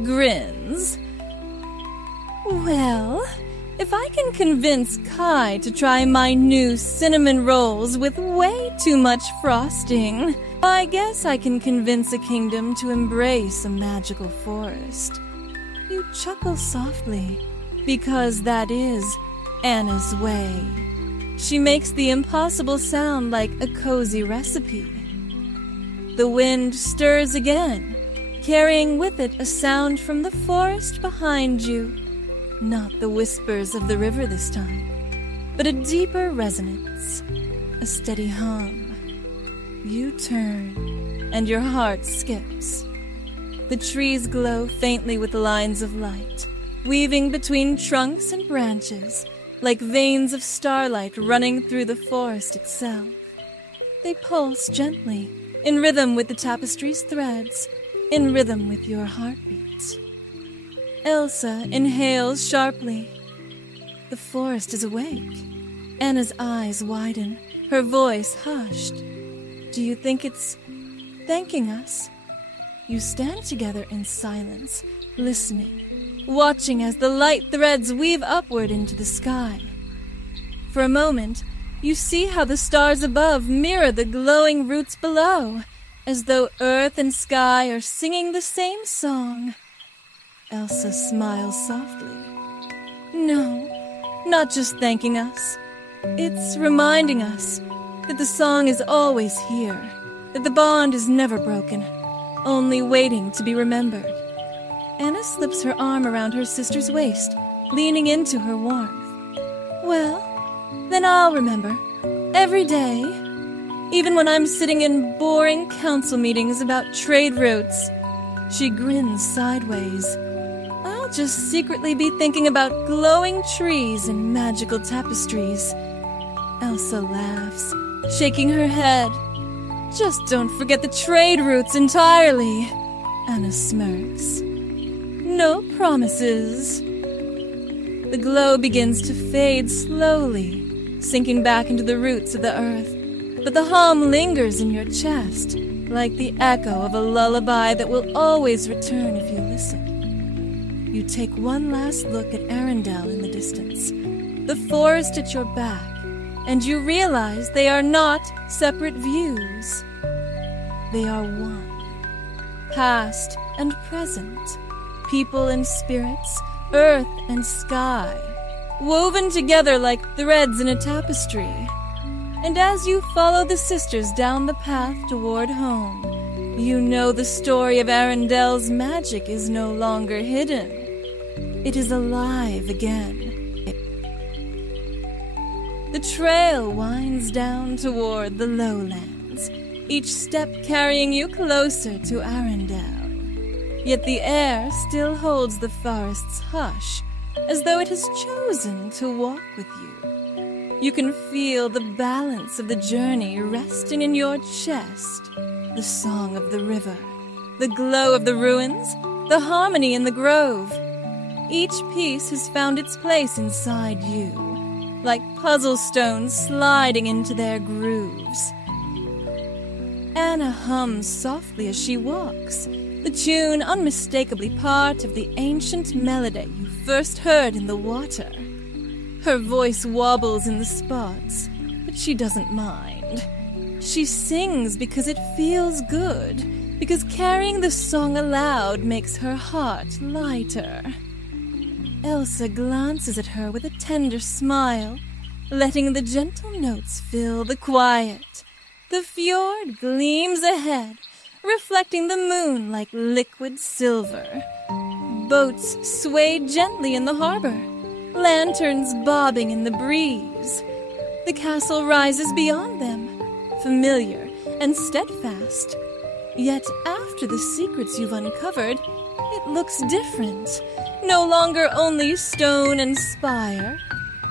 grins. Well, if I can convince Kai to try my new cinnamon rolls with way too much frosting, I guess I can convince a kingdom to embrace a magical forest. You chuckle softly, because that is Anna's way. She makes the impossible sound like a cozy recipe. The wind stirs again, carrying with it a sound from the forest behind you. Not the whispers of the river this time, but a deeper resonance, a steady hum. You turn, and your heart skips. The trees glow faintly with lines of light, weaving between trunks and branches, like veins of starlight running through the forest itself. They pulse gently, in rhythm with the tapestry's threads, in rhythm with your heartbeat. Elsa inhales sharply. The forest is awake. Anna's eyes widen, her voice hushed. Do you think it's thanking us? You stand together in silence, listening, watching as the light threads weave upward into the sky. For a moment, you see how the stars above mirror the glowing roots below, as though earth and sky are singing the same song. Elsa smiles softly. No, not just thanking us. It's reminding us that the song is always here, that the bond is never broken, only waiting to be remembered. Anna slips her arm around her sister's waist, leaning into her warmth. Well, then I'll remember. Every day. Even when I'm sitting in boring council meetings about trade routes. She grins sideways. I'll just secretly be thinking about glowing trees and magical tapestries. Elsa laughs, shaking her head. Just don't forget the trade routes entirely. Anna smirks. No promises. The glow begins to fade slowly, sinking back into the roots of the earth, but the hum lingers in your chest, like the echo of a lullaby that will always return if you listen. You take one last look at Arendelle in the distance, the forest at your back, and you realize they are not separate views. They are one. Past and present, people and spirits, earth and sky, woven together like threads in a tapestry. And as you follow the sisters down the path toward home, you know the story of Arendelle's magic is no longer hidden. It is alive again. The trail winds down toward the lowlands, each step carrying you closer to Arendelle. Yet the air still holds the forest's hush, as though it has chosen to walk with you. You can feel the balance of the journey resting in your chest, the song of the river, the glow of the ruins, the harmony in the grove. Each piece has found its place inside you, like puzzle stones sliding into their grooves. Anna hums softly as she walks, the tune unmistakably part of the ancient melody you first heard in the water. Her voice wobbles in the spots, but she doesn't mind. She sings because it feels good, because carrying the song aloud makes her heart lighter. Elsa glances at her with a tender smile, letting the gentle notes fill the quiet. The fjord gleams ahead, reflecting the moon like liquid silver. Boats sway gently in the harbor, lanterns bobbing in the breeze. The castle rises beyond them, familiar and steadfast. Yet after the secrets you've uncovered, it looks different. No longer only stone and spire,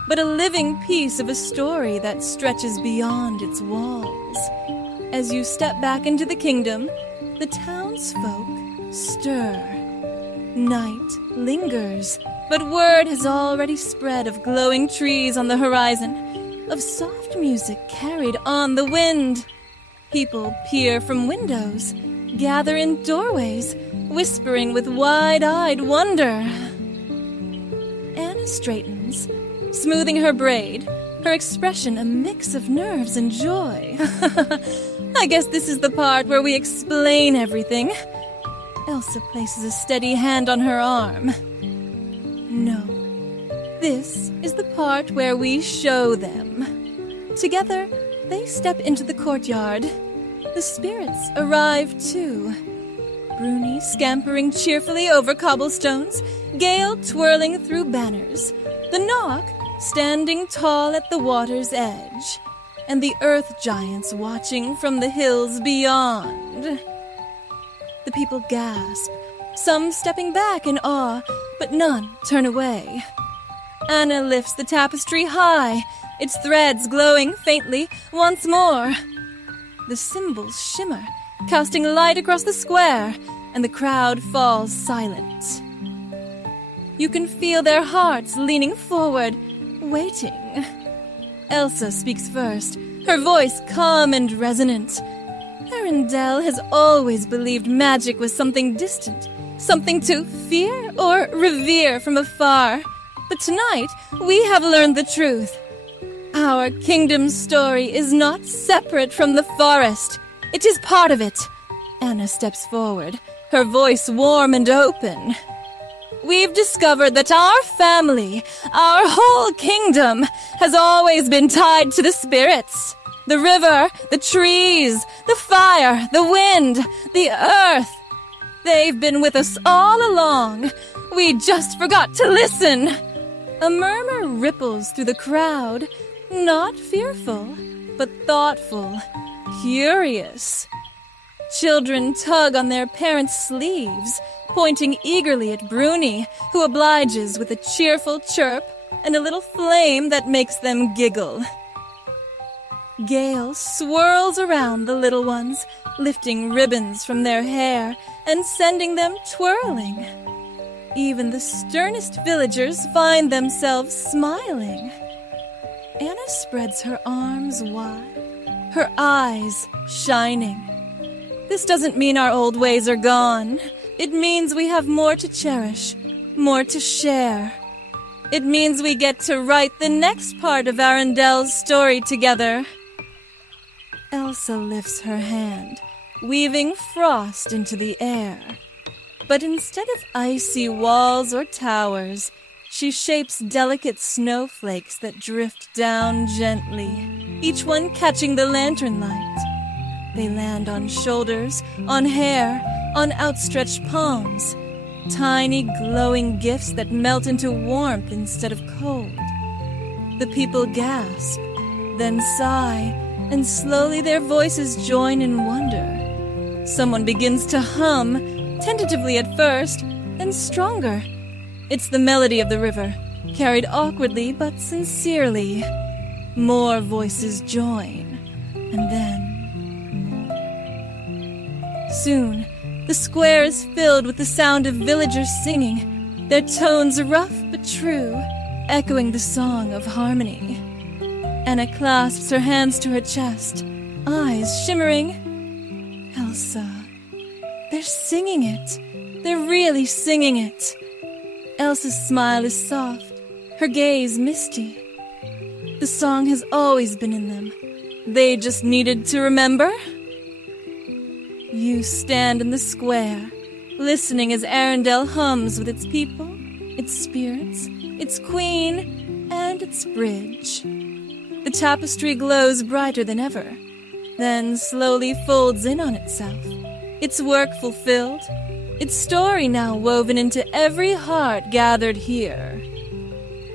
but a living piece of a story that stretches beyond its walls. As you step back into the kingdom, the townsfolk stir. Night lingers, but word has already spread of glowing trees on the horizon, of soft music carried on the wind. People peer from windows, gather in doorways, whispering with wide-eyed wonder. Anna straightens, smoothing her braid, her expression a mix of nerves and joy. I guess this is the part where we explain everything. Elsa places a steady hand on her arm. No, this is the part where we show them. Together, they step into the courtyard. The spirits arrive too. Bruni scampering cheerfully over cobblestones, Gale twirling through banners, the Knock standing tall at the water's edge, and the earth giants watching from the hills beyond. The people gasp, some stepping back in awe, but none turn away. Anna lifts the tapestry high, its threads glowing faintly once more. The symbols shimmer, casting light across the square, and the crowd falls silent. You can feel their hearts leaning forward, waiting. Elsa speaks first, her voice calm and resonant. Arendelle has always believed magic was something distant, something to fear or revere from afar. But tonight, we have learned the truth. Our kingdom's story is not separate from the forest. It is part of it. Anna steps forward, her voice warm and open. We've discovered that our family, our whole kingdom, has always been tied to the spirits. The river, the trees, the fire, the wind, the earth. They've been with us all along. We just forgot to listen. A murmur ripples through the crowd, not fearful, but thoughtful, curious. Children tug on their parents' sleeves, pointing eagerly at Bruni, who obliges with a cheerful chirp and a little flame that makes them giggle. Gale swirls around the little ones, lifting ribbons from their hair and sending them twirling. Even the sternest villagers find themselves smiling. Anna spreads her arms wide, her eyes shining. This doesn't mean our old ways are gone. It means we have more to cherish, more to share. It means we get to write the next part of Arendelle's story together. Elsa lifts her hand, weaving frost into the air. But instead of icy walls or towers, she shapes delicate snowflakes that drift down gently, each one catching the lantern light. They land on shoulders, on hair, on outstretched palms. Tiny glowing gifts that melt into warmth instead of cold. The people gasp, then sigh, and slowly their voices join in wonder. Someone begins to hum, tentatively at first, then stronger. It's the melody of the river, carried awkwardly but sincerely. More voices join, and then... Soon, the square is filled with the sound of villagers singing, their tones rough but true, echoing the song of harmony. Anna clasps her hands to her chest, eyes shimmering. Elsa, they're singing it. They're really singing it. Elsa's smile is soft, her gaze misty. The song has always been in them. They just needed to remember. You stand in the square, listening as Arendelle hums with its people, its spirits, its queen, and its bridge. The tapestry glows brighter than ever, then slowly folds in on itself, its work fulfilled, its story now woven into every heart gathered here.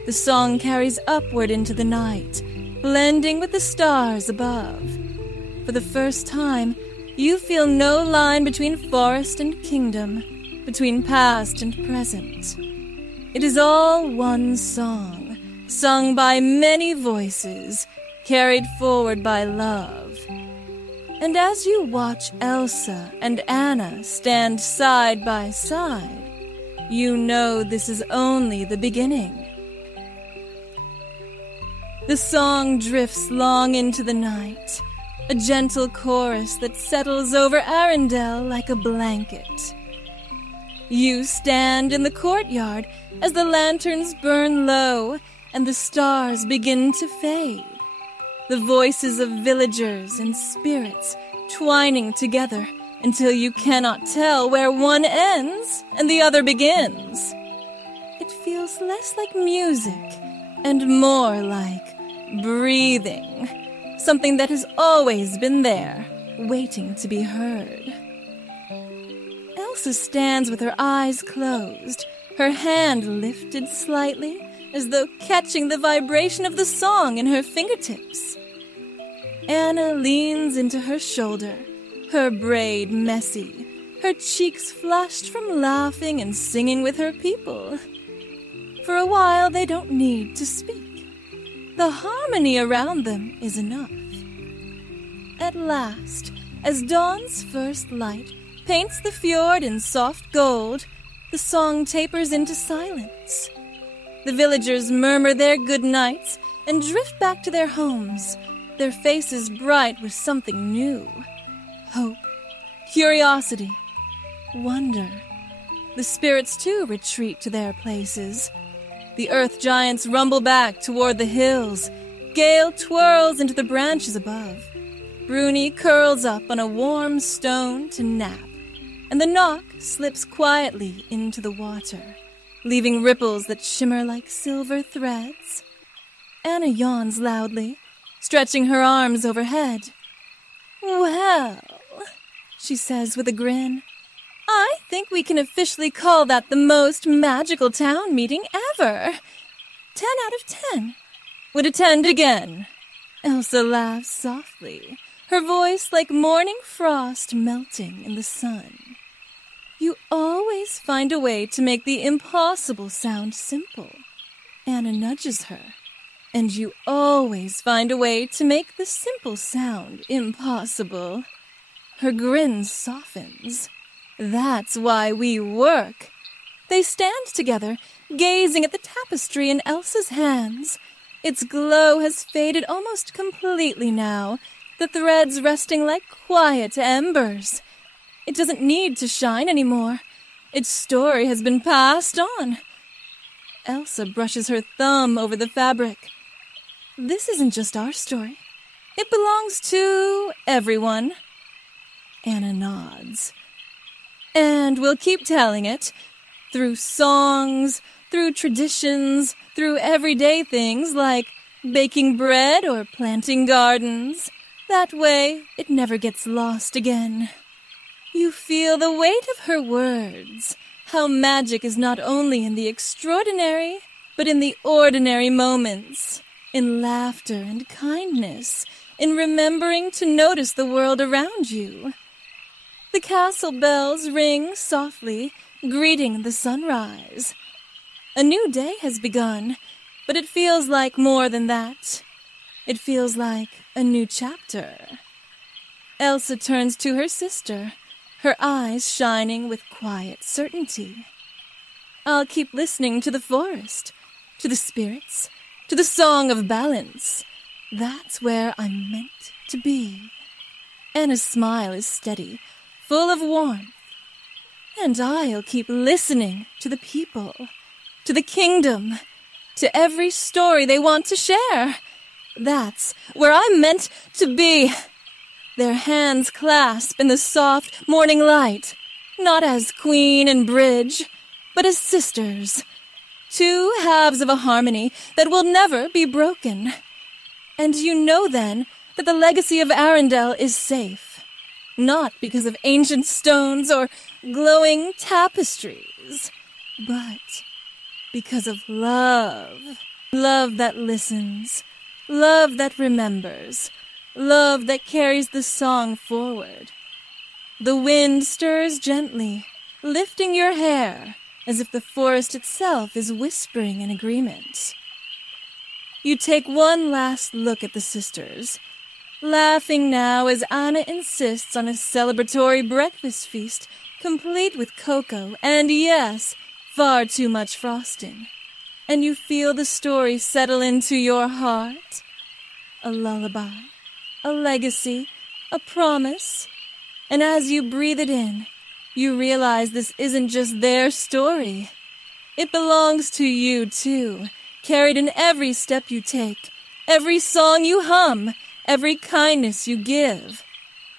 The song carries upward into the night, blending with the stars above. For the first time, you feel no line between forest and kingdom, between past and present. It is all one song, sung by many voices, carried forward by love. And as you watch Elsa and Anna stand side by side, you know this is only the beginning. The song drifts long into the night, a gentle chorus that settles over Arendelle like a blanket. You stand in the courtyard as the lanterns burn low and the stars begin to fade. The voices of villagers and spirits twining together until you cannot tell where one ends and the other begins. It feels less like music and more like breathing. Something that has always been there, waiting to be heard. Elsa stands with her eyes closed, her hand lifted slightly, as though catching the vibration of the song in her fingertips. Anna leans into her shoulder, her braid messy, her cheeks flushed from laughing and singing with her people. For a while they don't need to speak. The harmony around them is enough. At last, as dawn's first light paints the fjord in soft gold, the song tapers into silence. The villagers murmur their good nights and drift back to their homes, their faces bright with something new. Hope, curiosity, wonder. The spirits, too, retreat to their places. The earth giants rumble back toward the hills. Gale twirls into the branches above. Bruni curls up on a warm stone to nap, and the knock slips quietly into the water, leaving ripples that shimmer like silver threads. Anna yawns loudly, stretching her arms overhead. Well, she says with a grin, I think we can officially call that the most magical town meeting ever. 10 out of 10. Would attend again. Elsa laughs softly, her voice like morning frost melting in the sun. You always find a way to make the impossible sound simple. Anna nudges her. And you always find a way to make the simple sound impossible. Her grin softens. That's why we work. They stand together, gazing at the tapestry in Elsa's hands. Its glow has faded almost completely now, the threads resting like quiet embers, It doesn't need to shine anymore. Its story has been passed on. Elsa brushes her thumb over the fabric. This isn't just our story. It belongs to everyone. Anna nods. And we'll keep telling it. Through songs, through traditions, through everyday things like baking bread or planting gardens. That way, it never gets lost again. You feel the weight of her words. How magic is not only in the extraordinary, but in the ordinary moments. In laughter and kindness. In remembering to notice the world around you. The castle bells ring softly, greeting the sunrise. A new day has begun, but it feels like more than that. It feels like a new chapter. Elsa turns to her sister, her eyes shining with quiet certainty. I'll keep listening to the forest, to the spirits, to the song of balance. That's where I'm meant to be. Anna's smile is steady, full of warmth. And I'll keep listening to the people, to the kingdom, to every story they want to share. That's where I'm meant to be. Their hands clasp in the soft morning light, not as queen and bridge, but as sisters. Two halves of a harmony that will never be broken. And you know then that the legacy of Arendelle is safe. Not because of ancient stones or glowing tapestries, but because of love. Love that listens, love that remembers, love that carries the song forward. The wind stirs gently, lifting your hair, as if the forest itself is whispering in agreement. You take one last look at the sisters, laughing now as Anna insists on a celebratory breakfast feast, complete with cocoa and, yes, far too much frosting. And you feel the story settle into your heart. A lullaby, a legacy, a promise. And as you breathe it in, you realize this isn't just their story. It belongs to you, too, carried in every step you take, every song you hum, every kindness you give.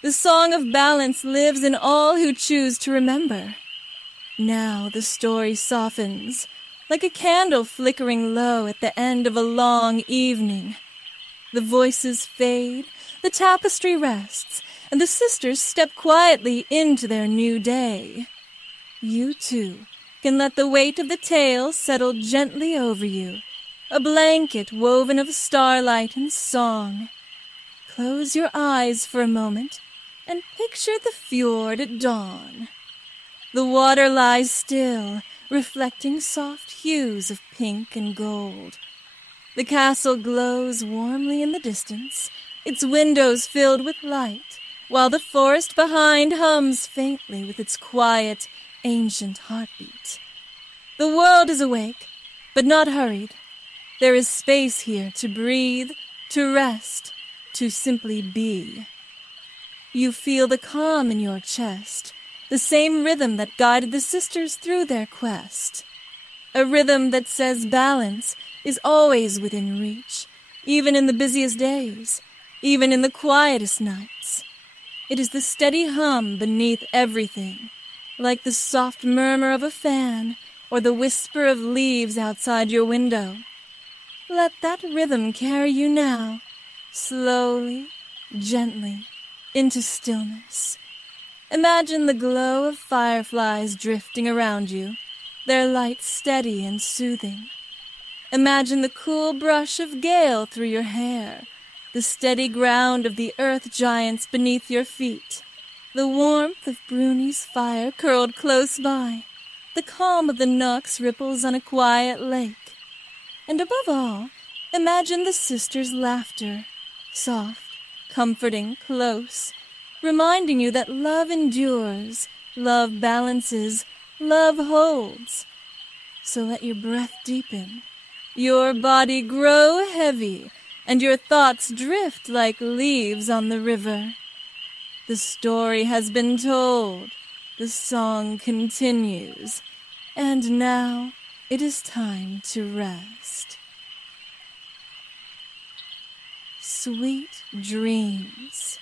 The song of balance lives in all who choose to remember. Now the story softens, like a candle flickering low at the end of a long evening. The voices fade, the tapestry rests, and the sisters step quietly into their new day. You, too, can let the weight of the tale settle gently over you, a blanket woven of starlight and song. Close your eyes for a moment and picture the fjord at dawn. The water lies still, reflecting soft hues of pink and gold. The castle glows warmly in the distance, its windows filled with light, while the forest behind hums faintly with its quiet, ancient heartbeat. The world is awake, but not hurried. There is space here to breathe, to rest, to simply be. You feel the calm in your chest, the same rhythm that guided the sisters through their quest. A rhythm that says balance is always within reach, even in the busiest days, even in the quietest nights. It is the steady hum beneath everything, like the soft murmur of a fan or the whisper of leaves outside your window. Let that rhythm carry you now, slowly, gently, into stillness. Imagine the glow of fireflies drifting around you, their light steady and soothing. Imagine the cool brush of gale through your hair, the steady ground of the earth giants beneath your feet, the warmth of Bruni's fire curled close by, the calm of the Nook's ripples on a quiet lake. And above all, imagine the sisters' laughter, soft, comforting, close, reminding you that love endures, love balances, love holds. So let your breath deepen, your body grow heavy, and your thoughts drift like leaves on the river. The story has been told. The song continues. And now it is time to rest. Sweet dreams.